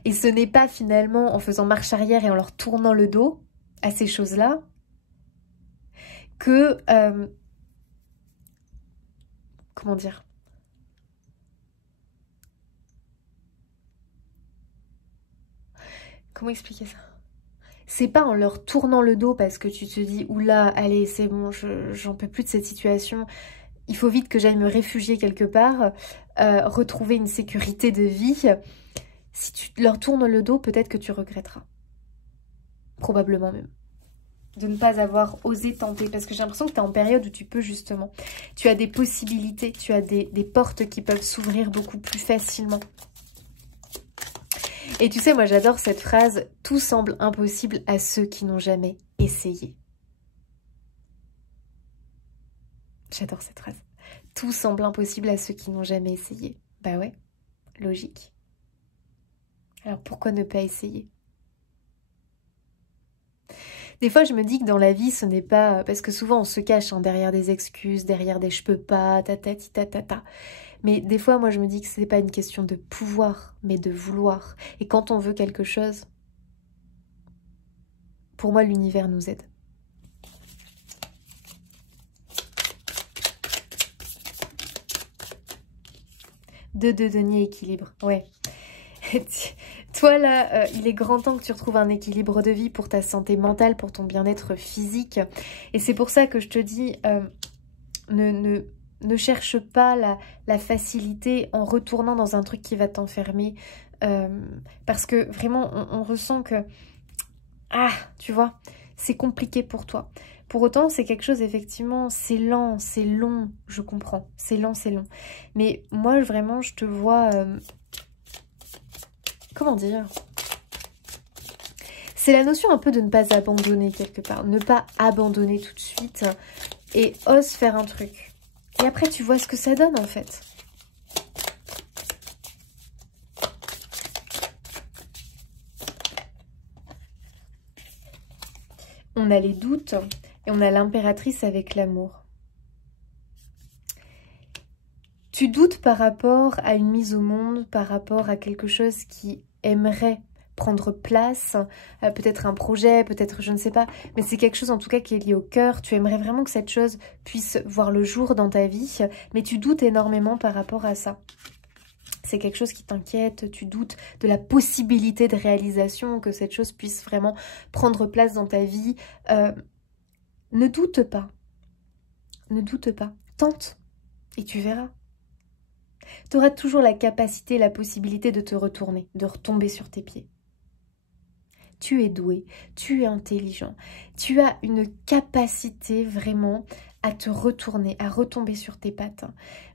Et ce n'est pas finalement en faisant marche arrière et en leur tournant le dos à ces choses-là que... comment dire? Comment expliquer ça? C'est pas en leur tournant le dos parce que tu te dis « Oula, allez, c'est bon, j'en peux plus de cette situation. Il faut vite que j'aille me réfugier quelque part, retrouver une sécurité de vie. » Si tu leur tournes le dos, peut-être que tu regretteras. Probablement même. De ne pas avoir osé tenter. Parce que j'ai l'impression que tu es en période où tu peux justement. Tu as des possibilités, tu as des portes qui peuvent s'ouvrir beaucoup plus facilement. Et tu sais, moi j'adore cette phrase « Tout semble impossible à ceux qui n'ont jamais essayé ». J'adore cette phrase. Tout semble impossible à ceux qui n'ont jamais essayé. Bah ouais, logique. Alors pourquoi ne pas essayer? Des fois, je me dis que dans la vie, ce n'est pas... Parce que souvent, on se cache derrière des excuses, derrière des « je peux pas », ta. Mais des fois, moi, je me dis que ce n'est pas une question de pouvoir, mais de vouloir. Et quand on veut quelque chose, pour moi, l'univers nous aide. De denier équilibre, ouais. Toi là, il est grand temps que tu retrouves un équilibre de vie pour ta santé mentale, pour ton bien-être physique. Et c'est pour ça que je te dis, ne cherche pas la facilité en retournant dans un truc qui va t'enfermer. Parce que vraiment, on ressent que, tu vois, c'est compliqué pour toi. Pour autant, c'est quelque chose, effectivement, c'est lent, c'est long, je comprends. C'est lent, c'est long. Mais moi, vraiment, je te vois... comment dire? C'est la notion un peu de ne pas abandonner quelque part. Ne pas abandonner tout de suite et ose faire un truc. Et après, tu vois ce que ça donne en fait. On a les doutes et on a l'impératrice avec l'amour. Tu doutes par rapport à une mise au monde, par rapport à quelque chose qui aimerait prendre place, peut-être un projet, peut-être je ne sais pas, mais c'est quelque chose en tout cas qui est lié au cœur. Tu aimerais vraiment que cette chose puisse voir le jour dans ta vie, mais tu doutes énormément par rapport à ça. C'est quelque chose qui t'inquiète, tu doutes de la possibilité de réalisation, que cette chose puisse vraiment prendre place dans ta vie. Ne doute pas, tente et tu verras. Tu auras toujours la capacité, la possibilité de te retourner, de retomber sur tes pieds. Tu es doué, tu es intelligent, tu as une capacité vraiment à te retourner, à retomber sur tes pattes.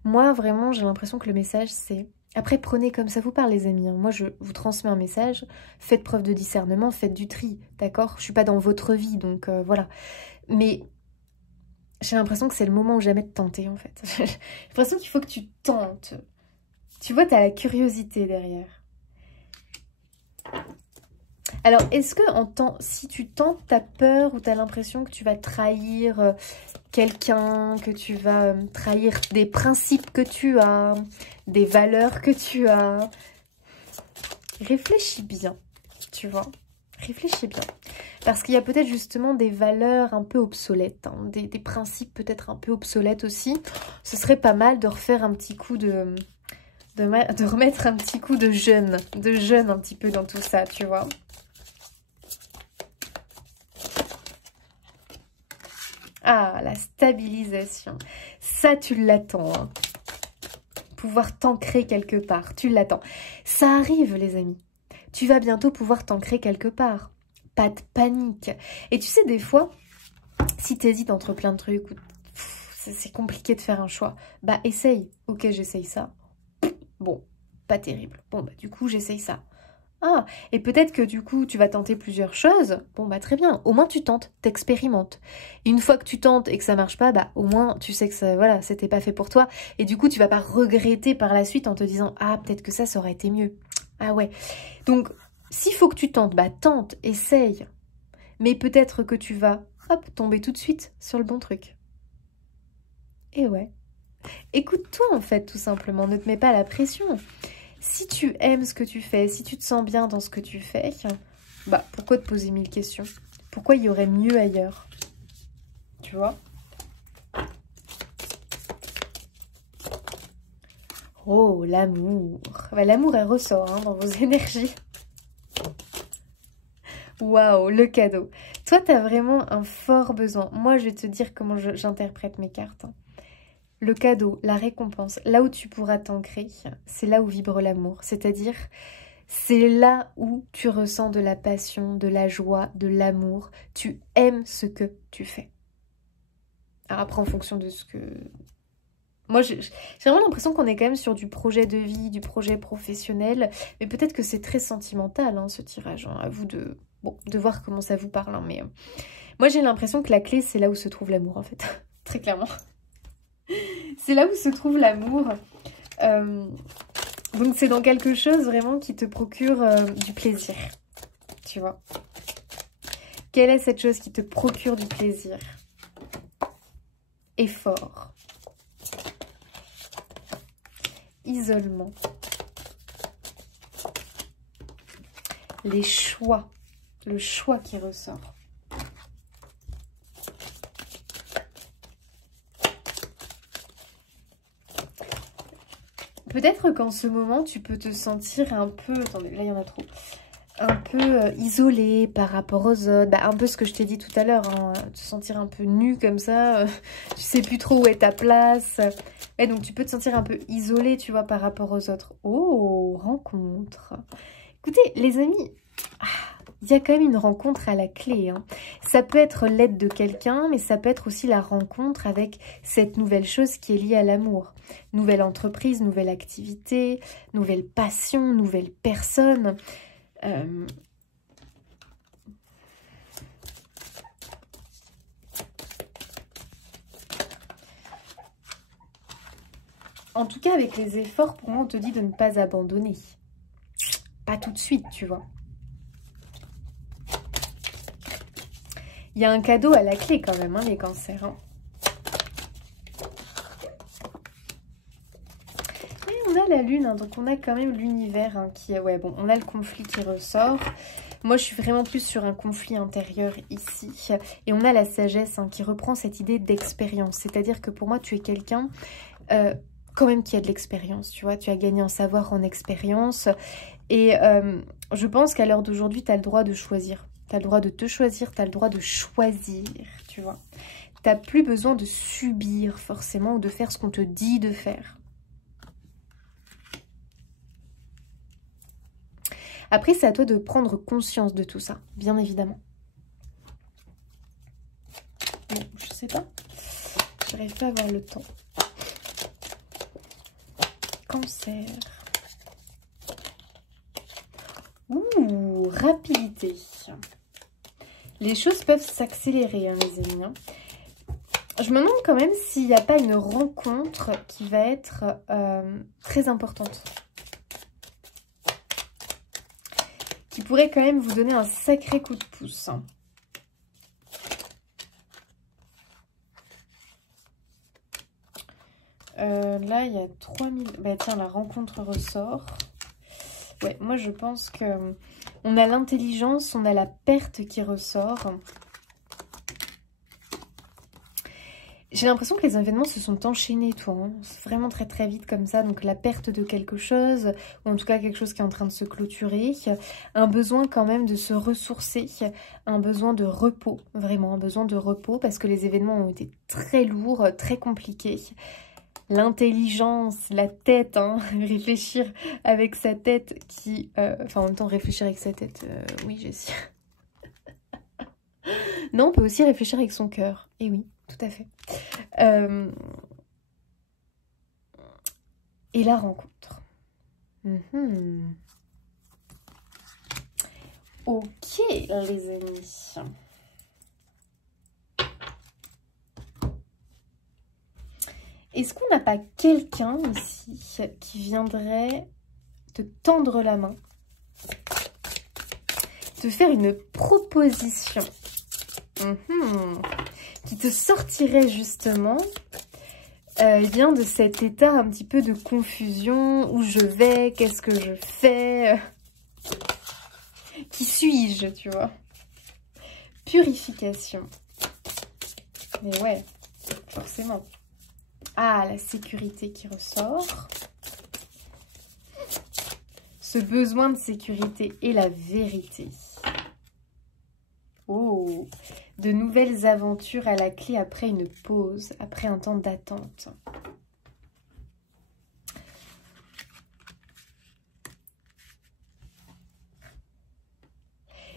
Moi, vraiment, j'ai l'impression que le message, c'est... Après, prenez comme ça vous parle, les amis. Moi, je vous transmets un message. Faites preuve de discernement, faites du tri, d'accord? Je ne suis pas dans votre vie, donc voilà. Mais j'ai l'impression que c'est le moment ou jamais de tenter, en fait. J'ai l'impression qu'il faut que tu tentes. Tu vois, tu as la curiosité derrière. Alors, est-ce que si tu tentes, tu as peur ou tu as l'impression que tu vas trahir quelqu'un, que tu vas trahir des principes que tu as, des valeurs que tu as? Réfléchis bien, tu vois. Réfléchis bien. Parce qu'il y a peut-être justement des valeurs un peu obsolètes, hein, des principes peut-être un peu obsolètes aussi. Ce serait pas mal de refaire un petit coup de remettre un petit coup de jeûne un petit peu dans tout ça, tu vois. Ah, la stabilisation. Ça, tu l'attends. Hein. Pouvoir t'ancrer quelque part. Tu l'attends. Ça arrive, les amis. Tu vas bientôt pouvoir t'ancrer quelque part. Pas de panique. Et tu sais, des fois, si tu hésites entre plein de trucs, c'est compliqué de faire un choix. Bah, essaye. Ok, j'essaye ça. Bon, pas terrible. Bon, bah, du coup, j'essaye ça. Ah, et peut-être que du coup, tu vas tenter plusieurs choses. Bon, bah très bien. Au moins, tu tentes, t'expérimentes. Une fois que tu tentes et que ça marche pas, bah au moins, tu sais que ça, voilà, c'était pas fait pour toi. Et du coup, tu vas pas regretter par la suite en te disant, ah, peut-être que ça aurait été mieux. Ah ouais. Donc, s'il faut que tu tentes, bah tente, essaye. Mais peut-être que tu vas, hop, tomber tout de suite sur le bon truc. Et ouais. Écoute-toi, en fait, tout simplement. Ne te mets pas la pression. Si tu aimes ce que tu fais, si tu te sens bien dans ce que tu fais, bah pourquoi te poser 1000 questions? Pourquoi il y aurait mieux ailleurs? Tu vois? Oh, l'amour. Bah, l'amour, elle ressort hein, dans vos énergies. Waouh, le cadeau. Toi, tu as vraiment un fort besoin. Moi, je vais te dire comment j'interprète mes cartes. Hein. Le cadeau, la récompense, là où tu pourras t'ancrer, c'est là où vibre l'amour. C'est-à-dire, c'est là où tu ressens de la passion, de la joie, de l'amour. Tu aimes ce que tu fais. Alors après, en fonction de ce que... Moi, j'ai vraiment l'impression qu'on est quand même sur du projet de vie, du projet professionnel. Mais peut-être que c'est très sentimental, hein, ce tirage. Hein. À vous de, de voir comment ça vous parle. Hein, mais moi, j'ai l'impression que la clé, c'est là où se trouve l'amour, en fait. Très clairement. C'est là où se trouve l'amour. Donc c'est dans quelque chose vraiment qui te procure du plaisir. Tu vois. Quelle est cette chose qui te procure du plaisir? Effort. Isolement. Les choix. Le choix qui ressort. Peut-être qu'en ce moment, tu peux te sentir un peu... Attendez, là, il y en a trop. Un peu isolé par rapport aux autres. Bah, un peu ce que je t'ai dit tout à l'heure. Hein, te sentir un peu nu comme ça. Tu sais plus trop où est ta place. Et donc, tu peux te sentir un peu isolé, tu vois, par rapport aux autres. Oh, rencontre. Écoutez, les amis... il y a quand même une rencontre à la clé. Hein. Ça peut être l'aide de quelqu'un, mais ça peut être aussi la rencontre avec cette nouvelle chose qui est liée à l'amour. Nouvelle entreprise, nouvelle activité, nouvelle passion, nouvelle personne. En tout cas, avec les efforts, pour moi, on te dit de ne pas abandonner. Pas tout de suite, tu vois. Il y a un cadeau à la clé quand même, hein, les cancers. Hein. Et on a la lune, hein, donc on a quand même l'univers hein, qui est... Ouais, bon, on a le conflit qui ressort. Moi, je suis vraiment plus sur un conflit intérieur ici. Et on a la sagesse hein, qui reprend cette idée d'expérience. C'est-à-dire que pour moi, tu es quelqu'un... quand même qui a de l'expérience, tu vois, tu as gagné en savoir, en expérience. Et je pense qu'à l'heure d'aujourd'hui, tu as le droit de choisir. Tu as le droit de te choisir, tu as le droit de choisir, tu vois. Tu n'as plus besoin de subir forcément ou de faire ce qu'on te dit de faire. Après, c'est à toi de prendre conscience de tout ça, bien évidemment. Bon, je sais pas. J'arrive pas à avoir le temps. Cancer. Ouh, rapidité. Les choses peuvent s'accélérer, hein, les amis. Hein. Je me demande quand même s'il n'y a pas une rencontre qui va être très importante. Qui pourrait quand même vous donner un sacré coup de pouce. Là, il y a 3000... Bah tiens, la rencontre ressort. Ouais, moi je pense que on a l'intelligence, on a la perte qui ressort. J'ai l'impression que les événements se sont enchaînés, toi. Hein. Vraiment très très vite comme ça. Donc la perte de quelque chose, ou en tout cas quelque chose qui est en train de se clôturer. Un besoin quand même de se ressourcer. Un besoin de repos, vraiment un besoin de repos. Parce que les événements ont été très lourds, très compliqués. L'intelligence, la tête, hein, réfléchir avec sa tête qui... Enfin, en même temps, réfléchir avec sa tête, oui, j'ai si... Non, on peut aussi réfléchir avec son cœur. Et oui, tout à fait. Et la rencontre. Ok, les amis. Est-ce qu'on n'a pas quelqu'un ici qui viendrait te tendre la main, te faire une proposition qui te sortirait justement bien de cet état un petit peu de confusion, où je vais, qu'est-ce que je fais, qui suis-je, tu vois. Purification. Mais ouais, forcément. Ah, la sécurité qui ressort. Ce besoin de sécurité et la vérité. Oh, de nouvelles aventures à la clé après une pause, après un temps d'attente.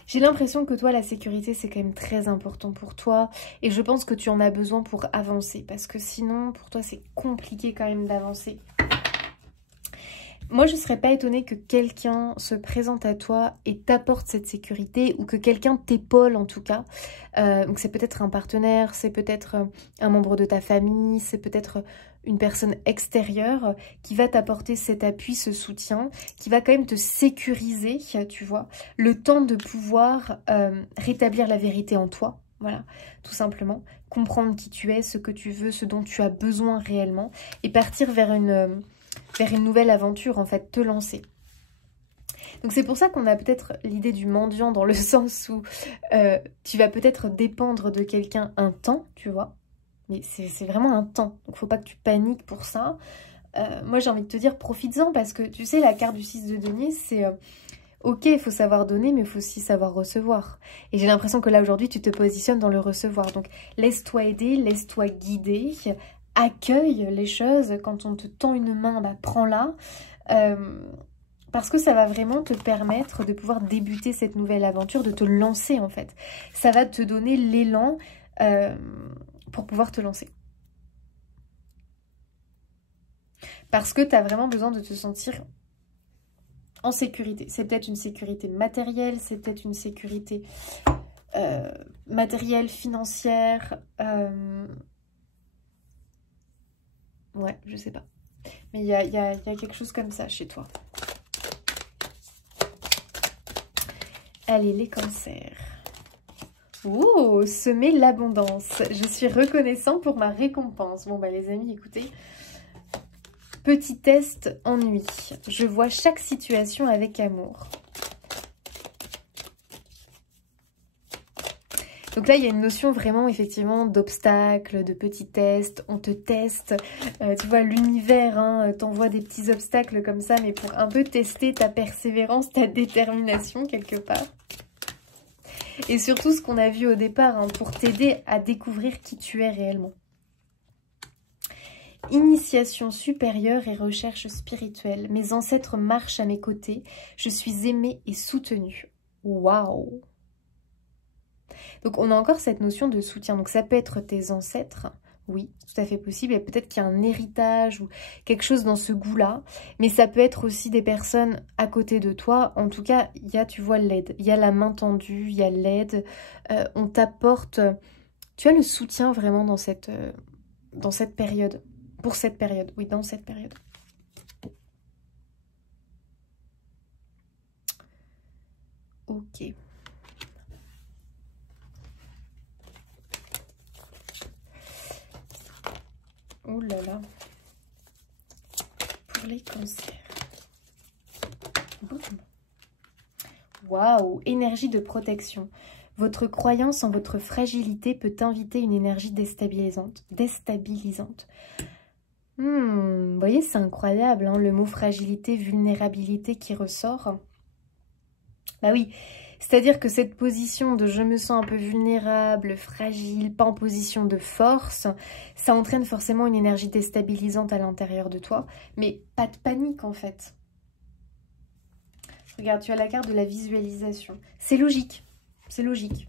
J'ai l'impression que toi, la sécurité, c'est quand même très important pour toi. Et je pense que tu en as besoin pour avancer. Parce que sinon, pour toi, c'est compliqué quand même d'avancer. Moi, je ne serais pas étonnée que quelqu'un se présente à toi et t'apporte cette sécurité, ou que quelqu'un t'épaule en tout cas. Donc c'est peut-être un partenaire, c'est peut-être un membre de ta famille, c'est peut-être une personne extérieure qui va t'apporter cet appui, ce soutien, qui va quand même te sécuriser, tu vois, le temps de pouvoir rétablir la vérité en toi. Voilà, tout simplement. Comprendre qui tu es, ce que tu veux, ce dont tu as besoin réellement, et partir vers une nouvelle aventure, en fait, te lancer. Donc c'est pour ça qu'on a peut-être l'idée du mendiant, dans le sens où tu vas peut-être dépendre de quelqu'un un temps, tu vois. Mais c'est vraiment un temps, donc faut pas que tu paniques pour ça. Moi j'ai envie de te dire, profites-en, parce que tu sais, la carte du 6 de denier, c'est... ok, il faut savoir donner, mais il faut aussi savoir recevoir. Et j'ai l'impression que là, aujourd'hui, tu te positionnes dans le recevoir. Donc, laisse-toi aider, laisse-toi guider, accueille les choses. Quand on te tend une main, bah, prends-la. Parce que ça va vraiment te permettre de pouvoir débuter cette nouvelle aventure, de te lancer, en fait. Ça va te donner l'élan pour pouvoir te lancer. Parce que tu as vraiment besoin de te sentir en sécurité. C'est peut-être une sécurité matérielle, c'est peut-être une sécurité matérielle, financière. Ouais, je sais pas. Mais il y a quelque chose comme ça chez toi. Allez, les cancers. Oh, semer l'abondance. Je suis reconnaissant pour ma récompense. Bon, bah les amis, écoutez... Petit test ennui. Je vois chaque situation avec amour. Donc là, il y a une notion vraiment, effectivement, d'obstacles, de petits tests. On te teste. Tu vois, l'univers t'envoie des petits obstacles comme ça, mais pour un peu tester ta persévérance, ta détermination, quelque part. Et surtout, ce qu'on a vu au départ, pour t'aider à découvrir qui tu es réellement. Initiation supérieure et recherche spirituelle. Mes ancêtres marchent à mes côtés. Je suis aimée et soutenue. Waouh! Donc, on a encore cette notion de soutien. Donc, ça peut être tes ancêtres. Oui, tout à fait possible. Et peut-être qu'il y a un héritage ou quelque chose dans ce goût-là. Mais ça peut être aussi des personnes à côté de toi. En tout cas, il y a, tu vois, l'aide. Il y a la main tendue, il y a l'aide. On t'apporte... Tu as le soutien vraiment dans cette période. Pour cette période, oui, dans cette période. Ok. Oh là là. Pour les cancers. Boum. Waouh, énergie de protection. Votre croyance en votre fragilité peut inviter une énergie déstabilisante. Vous voyez, c'est incroyable, hein, le mot fragilité, vulnérabilité qui ressort. Bah oui, c'est-à-dire que cette position de je me sens un peu vulnérable, fragile, pas en position de force, ça entraîne forcément une énergie déstabilisante à l'intérieur de toi. Mais pas de panique en fait. Regarde, tu as la carte de la visualisation. C'est logique, c'est logique.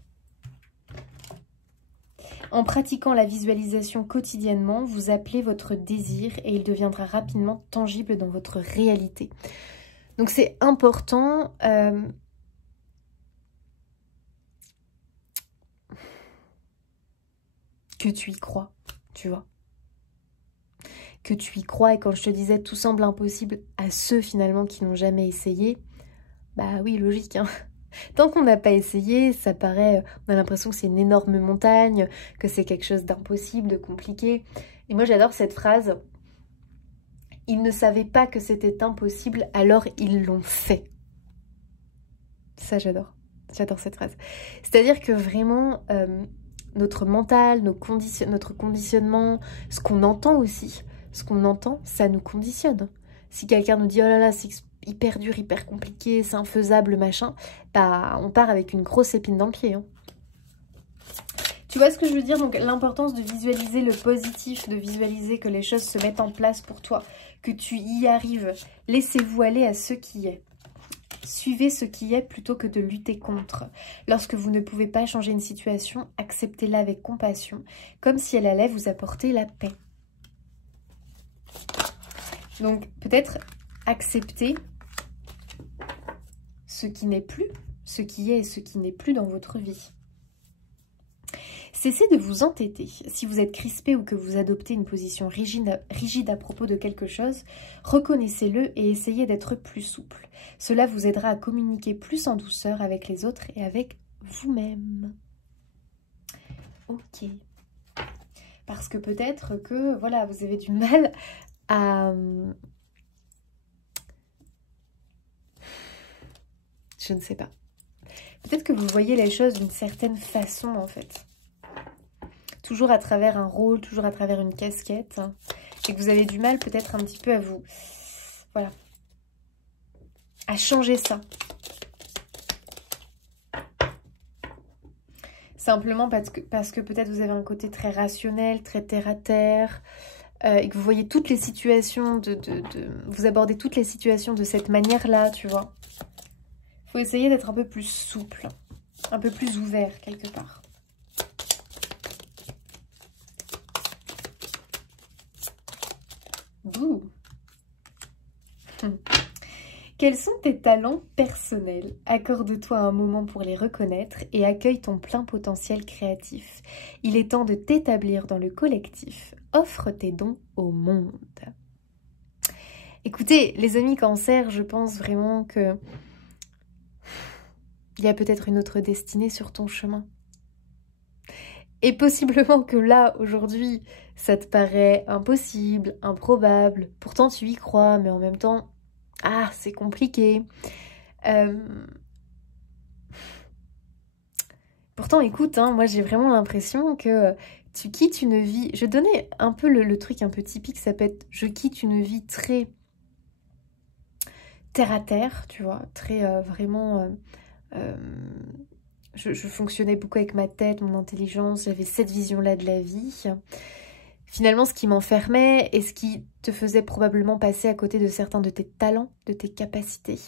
En pratiquant la visualisation quotidiennement, vous appelez votre désir et il deviendra rapidement tangible dans votre réalité. Donc c'est important que tu y crois, tu vois. Que tu y crois, et quand je te disais tout semble impossible à ceux finalement qui n'ont jamais essayé, bah oui, logique, hein. Tant qu'on n'a pas essayé, ça paraît, on a l'impression que c'est une énorme montagne, que c'est quelque chose d'impossible, de compliqué. Et moi j'adore cette phrase, ils ne savaient pas que c'était impossible, alors ils l'ont fait. Ça j'adore cette phrase. C'est-à-dire que vraiment, notre mental, notre conditionnement, ce qu'on entend aussi, ce qu'on entend, ça nous conditionne. Si quelqu'un nous dit « oh là là, c'est hyper dur, hyper compliqué, c'est infaisable, machin », bah on part avec une grosse épine dans le pied. Hein. Tu vois ce que je veux dire? Donc l'importance de visualiser le positif, de visualiser que les choses se mettent en place pour toi, que tu y arrives. Laissez-vous aller à ce qui est. Suivez ce qui est plutôt que de lutter contre. Lorsque vous ne pouvez pas changer une situation, acceptez-la avec compassion, comme si elle allait vous apporter la paix. Donc peut-être accepter ce qui n'est plus, ce qui est et ce qui n'est plus dans votre vie. Cessez de vous entêter. Si vous êtes crispé ou que vous adoptez une position rigide à propos de quelque chose, reconnaissez-le et essayez d'être plus souple. Cela vous aidera à communiquer plus en douceur avec les autres et avec vous-même. Ok. Parce que peut-être que, voilà, vous avez du mal à... Je ne sais pas. Peut-être que vous voyez les choses d'une certaine façon, en fait. Toujours à travers un rôle, toujours à travers une casquette. Hein, et que vous avez du mal peut-être un petit peu à vous... Voilà. À changer ça. Simplement parce que peut-être vous avez un côté très rationnel, très terre-à-terre, et que vous voyez toutes les situations, vous abordez toutes les situations de cette manière-là, tu vois. Il faut essayer d'être un peu plus souple, un peu plus ouvert quelque part. Bouh. Quels sont tes talents personnels? Accorde-toi un moment pour les reconnaître et accueille ton plein potentiel créatif. Il est temps de t'établir dans le collectif. Offre tes dons au monde. Écoutez, les amis Cancer, je pense vraiment que il y a peut-être une autre destinée sur ton chemin. Et possiblement que là, aujourd'hui, ça te paraît impossible, improbable. Pourtant, tu y crois, mais en même temps, ah, c'est compliqué. Pourtant, écoute, hein, moi, j'ai vraiment l'impression que tu quittes une vie... Je donnais un peu le truc un peu typique, ça peut être... Je quitte une vie très terre-à-terre, tu vois, très vraiment... Je fonctionnais beaucoup avec ma tête, mon intelligence, j'avais cette vision-là de la vie. Finalement, ce qui m'enfermait et ce qui te faisait probablement passer à côté de certains de tes talents, de tes capacités.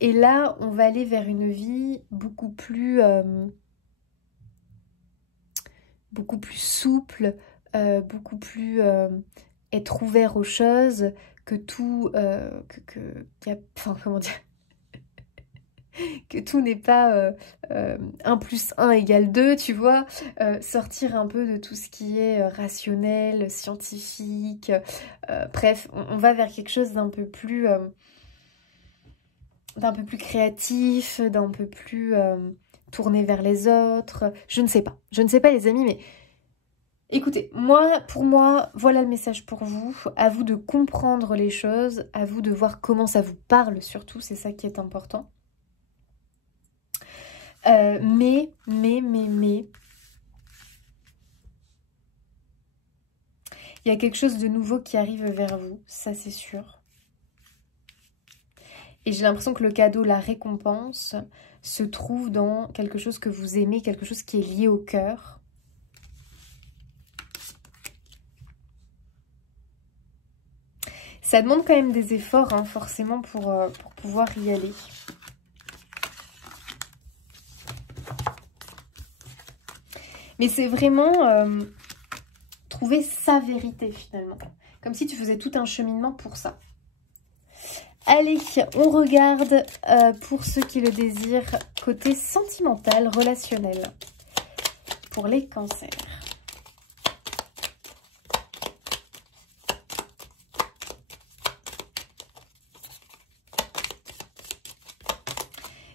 Et là, on va aller vers une vie beaucoup plus souple, beaucoup plus être ouvert aux choses, que tout... enfin, comment dire, que tout n'est pas 1 + 1 = 2, tu vois, sortir un peu de tout ce qui est rationnel, scientifique, bref, on va vers quelque chose d'un peu plus d'un peu plus créatif, d'un peu plus tourné vers les autres. Je ne sais pas. Je ne sais pas les amis, mais écoutez, pour moi, voilà le message pour vous. À vous de comprendre les choses, à vous de voir comment ça vous parle surtout, c'est ça qui est important. Mais, il y a quelque chose de nouveau qui arrive vers vous, ça c'est sûr. Et j'ai l'impression que le cadeau, la récompense, se trouve dans quelque chose que vous aimez, quelque chose qui est lié au cœur. Ça demande quand même des efforts, hein, forcément, pour pouvoir y aller. Mais c'est vraiment trouver sa vérité, finalement. Comme si tu faisais tout un cheminement pour ça. Allez, on regarde pour ceux qui le désirent, côté sentimental, relationnel, pour les cancers.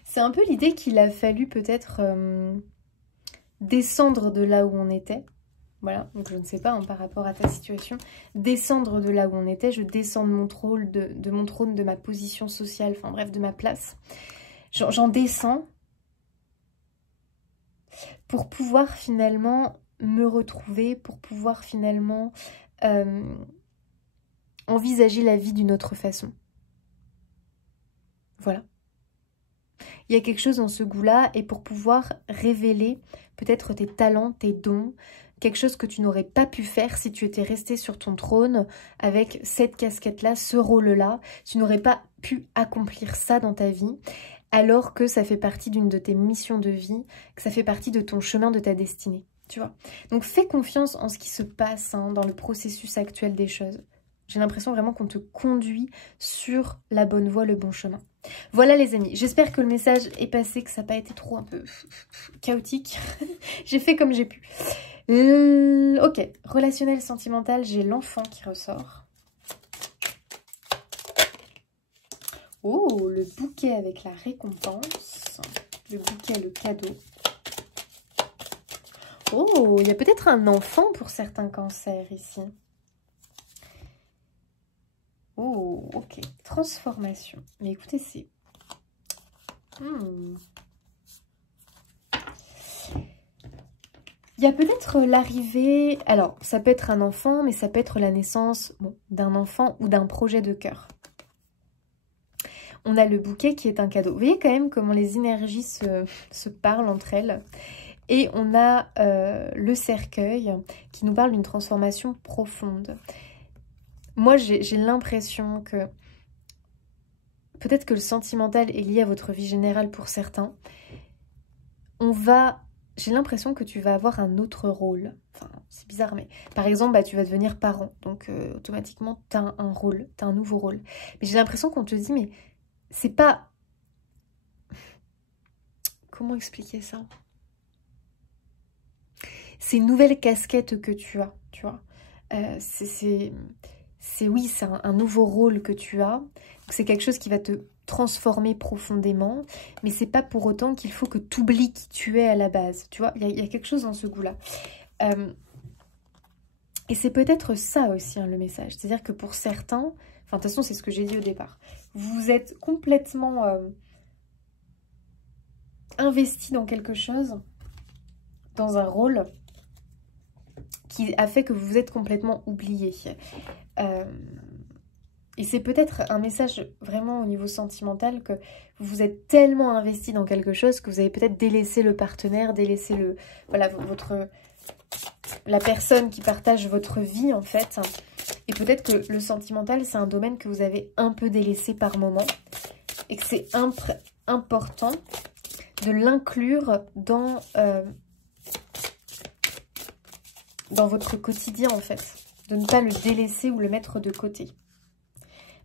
C'est un peu l'idée qu'il a fallu peut-être descendre de là où on était. Voilà, donc je ne sais pas hein, par rapport à ta situation. Descendre de là où on était, je descends de mon trône, de mon trône, de ma position sociale, enfin bref, de ma place. J'en descends pour pouvoir finalement me retrouver, pour pouvoir finalement envisager la vie d'une autre façon. Voilà. Il y a quelque chose dans ce goût-là et pour pouvoir révéler peut-être tes talents, tes dons, quelque chose que tu n'aurais pas pu faire si tu étais resté sur ton trône avec cette casquette-là, ce rôle-là. Tu n'aurais pas pu accomplir ça dans ta vie alors que ça fait partie d'une de tes missions de vie, que ça fait partie de ton chemin, de ta destinée. Tu vois. Donc fais confiance en ce qui se passe hein, dans le processus actuel des choses. J'ai l'impression vraiment qu'on te conduit sur la bonne voie, le bon chemin. Voilà les amis, j'espère que le message est passé, que ça n'a pas été trop un peu chaotique. J'ai fait comme j'ai pu. Ok, relationnel, sentimental, j'ai l'enfant qui ressort. Oh, le bouquet avec la récompense. Le bouquet, le cadeau. Oh, il y a peut-être un enfant pour certains cancers ici. Oh, ok. Transformation. Mais écoutez, c'est... Il y a peut-être l'arrivée... Alors, ça peut être un enfant, mais ça peut être la naissance d'un enfant ou d'un projet de cœur. On a le bouquet qui est un cadeau. Vous voyez quand même comment les énergies se parlent entre elles. Et on a le cercueil qui nous parle d'une transformation profonde. Moi, j'ai l'impression que peut-être que le sentimental est lié à votre vie générale pour certains. J'ai l'impression que tu vas avoir un autre rôle. Enfin, c'est bizarre, mais par exemple, bah, tu vas devenir parent. Donc, automatiquement, tu as un rôle, tu as un nouveau rôle. Mais j'ai l'impression qu'on te dit, mais c'est pas... Comment expliquer ça? C'est une nouvelle casquette que tu as, tu vois. C'est un nouveau rôle que tu as. C'est quelque chose qui va te transformer profondément. Mais c'est pas pour autant qu'il faut que tu oublies qui tu es à la base. Tu vois, il y a quelque chose dans ce goût-là. Et c'est peut-être ça aussi, hein, le message. C'est-à-dire que pour certains... Enfin, de toute façon, c'est ce que j'ai dit au départ. Vous êtes complètement investi dans quelque chose, dans un rôle qui a fait que vous vous êtes complètement oublié. Et c'est peut-être un message vraiment au niveau sentimental que vous êtes tellement investi dans quelque chose que vous avez peut-être délaissé le partenaire, délaissé la personne qui partage votre vie en fait. Et peut-être que le sentimental, c'est un domaine que vous avez un peu délaissé par moment et que c'est important de l'inclure dans votre quotidien en fait. De ne pas le délaisser ou le mettre de côté.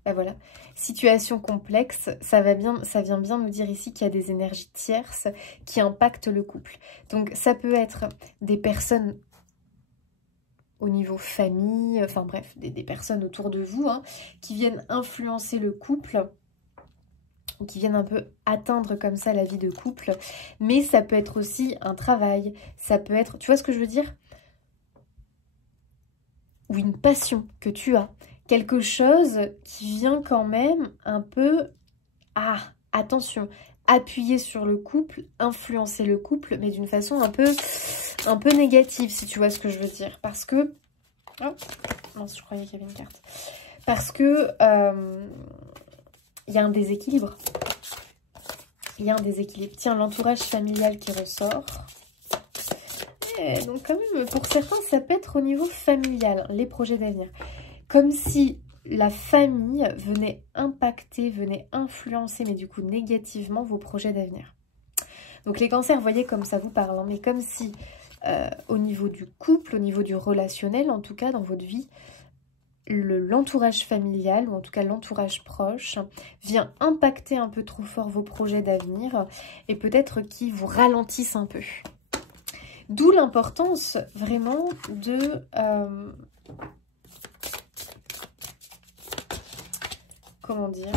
Ben voilà, situation complexe, ça vient bien nous dire ici qu'il y a des énergies tierces qui impactent le couple. Donc ça peut être des personnes au niveau famille, enfin bref, des personnes autour de vous hein, qui viennent influencer le couple ou qui viennent un peu atteindre comme ça la vie de couple. Mais ça peut être aussi un travail, ça peut être, tu vois ce que je veux dire? Ou une passion que tu as. Quelque chose qui vient quand même un peu, attention, appuyer sur le couple, influencer le couple, mais d'une façon un peu négative, si tu vois ce que je veux dire. Parce que... Oh, mince, je croyais qu'il y avait une carte. Parce que il y a un déséquilibre. Il y a un déséquilibre. Tiens, l'entourage familial qui ressort. Et donc quand même, pour certains, ça peut être au niveau familial, les projets d'avenir. Comme si la famille venait impacter, venait influencer, mais du coup négativement, vos projets d'avenir. Donc les cancers, voyez comme ça vous parle, hein, mais comme si au niveau du couple, au niveau du relationnel, en tout cas dans votre vie, l'entourage familial, ou en tout cas l'entourage proche, vient impacter un peu trop fort vos projets d'avenir et peut-être qu'ils vous ralentissent un peu. D'où l'importance vraiment de... comment dire,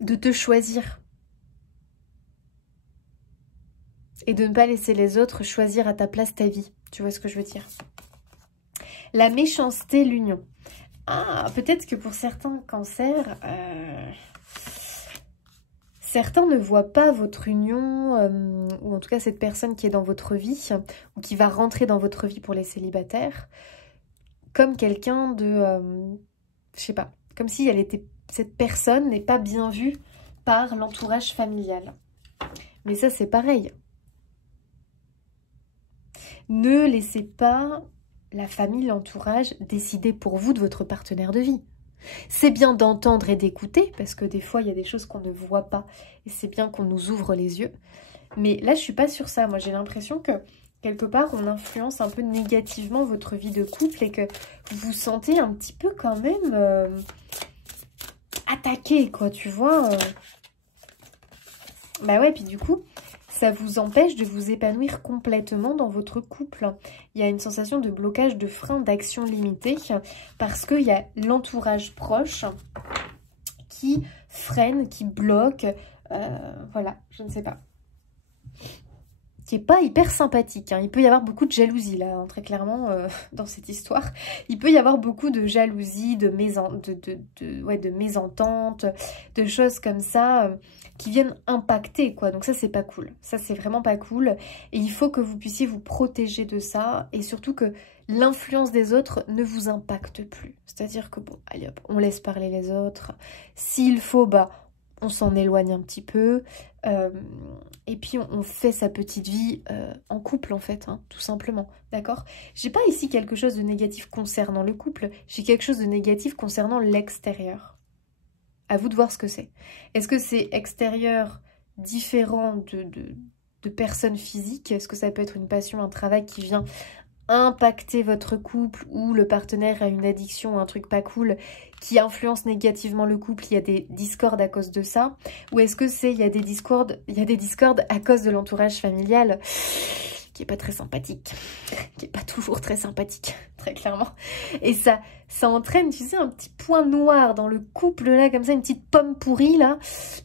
de te choisir et de ne pas laisser les autres choisir à ta place ta vie. Tu vois ce que je veux dire? La méchanceté, l'union. Peut-être que pour certains cancers, certains ne voient pas votre union, ou en tout cas cette personne qui est dans votre vie, ou qui va rentrer dans votre vie pour les célibataires, comme quelqu'un de, je sais pas, comme si cette personne n'est pas bien vue par l'entourage familial. Mais ça, c'est pareil. Ne laissez pas la famille, l'entourage décider pour vous de votre partenaire de vie. C'est bien d'entendre et d'écouter, parce que des fois, il y a des choses qu'on ne voit pas, et c'est bien qu'on nous ouvre les yeux. Mais là, je suis pas sur ça. Moi, j'ai l'impression que quelque part, on influence un peu négativement votre vie de couple et que vous vous sentez un petit peu quand même attaqué, quoi, tu vois. Bah ouais, puis du coup, ça vous empêche de vous épanouir complètement dans votre couple. Il y a une sensation de blocage, de frein, d'action limitée, parce qu'il y a l'entourage proche qui freine, qui bloque, voilà, je ne sais pas. Qui n'est pas hyper sympathique, hein. Il peut y avoir beaucoup de jalousie là, hein, très clairement, dans cette histoire. Il peut y avoir beaucoup de jalousie, de mésentente, de choses comme ça qui viennent impacter, quoi. Donc ça, c'est pas cool. Ça, c'est vraiment pas cool. Et il faut que vous puissiez vous protéger de ça et surtout que l'influence des autres ne vous impacte plus. C'est-à-dire que, bon, allez hop, on laisse parler les autres. S'il faut, bah... on s'en éloigne un petit peu, et puis on fait sa petite vie en couple en fait, hein, tout simplement, d'accord? J'ai pas ici quelque chose de négatif concernant le couple, j'ai quelque chose de négatif concernant l'extérieur. À vous de voir ce que c'est. Est-ce que c'est extérieur différent de personnes physiques? Est-ce que ça peut être une passion, un travail qui vient impacter votre couple ou le partenaire a une addiction ou un truc pas cool qui influence négativement le couple, il y a des discordes à cause de ça? Ou est-ce que il y a des discordes à cause de l'entourage familial qui est pas très sympathique, qui est pas toujours très sympathique, très clairement. Et ça entraîne, tu sais, un petit point noir dans le couple là, comme ça, une petite pomme pourrie là,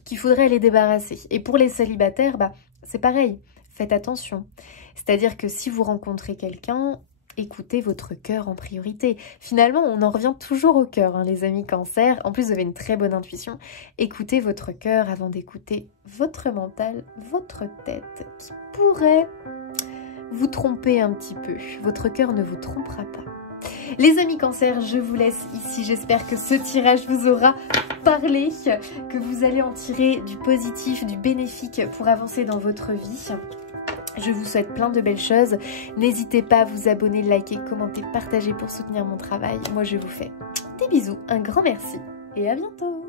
qu'il faudrait aller débarrasser. Et pour les célibataires, bah c'est pareil, faites attention. C'est-à-dire que si vous rencontrez quelqu'un, écoutez votre cœur en priorité. Finalement, on en revient toujours au cœur, hein, les amis cancer. En plus, vous avez une très bonne intuition. Écoutez votre cœur avant d'écouter votre mental, votre tête, qui pourrait vous tromper un petit peu. Votre cœur ne vous trompera pas. Les amis cancer, je vous laisse ici. J'espère que ce tirage vous aura parlé, que vous allez en tirer du positif, du bénéfique pour avancer dans votre vie. Je vous souhaite plein de belles choses. N'hésitez pas à vous abonner, liker, commenter, partager pour soutenir mon travail. Moi, je vous fais des bisous, un grand merci et à bientôt.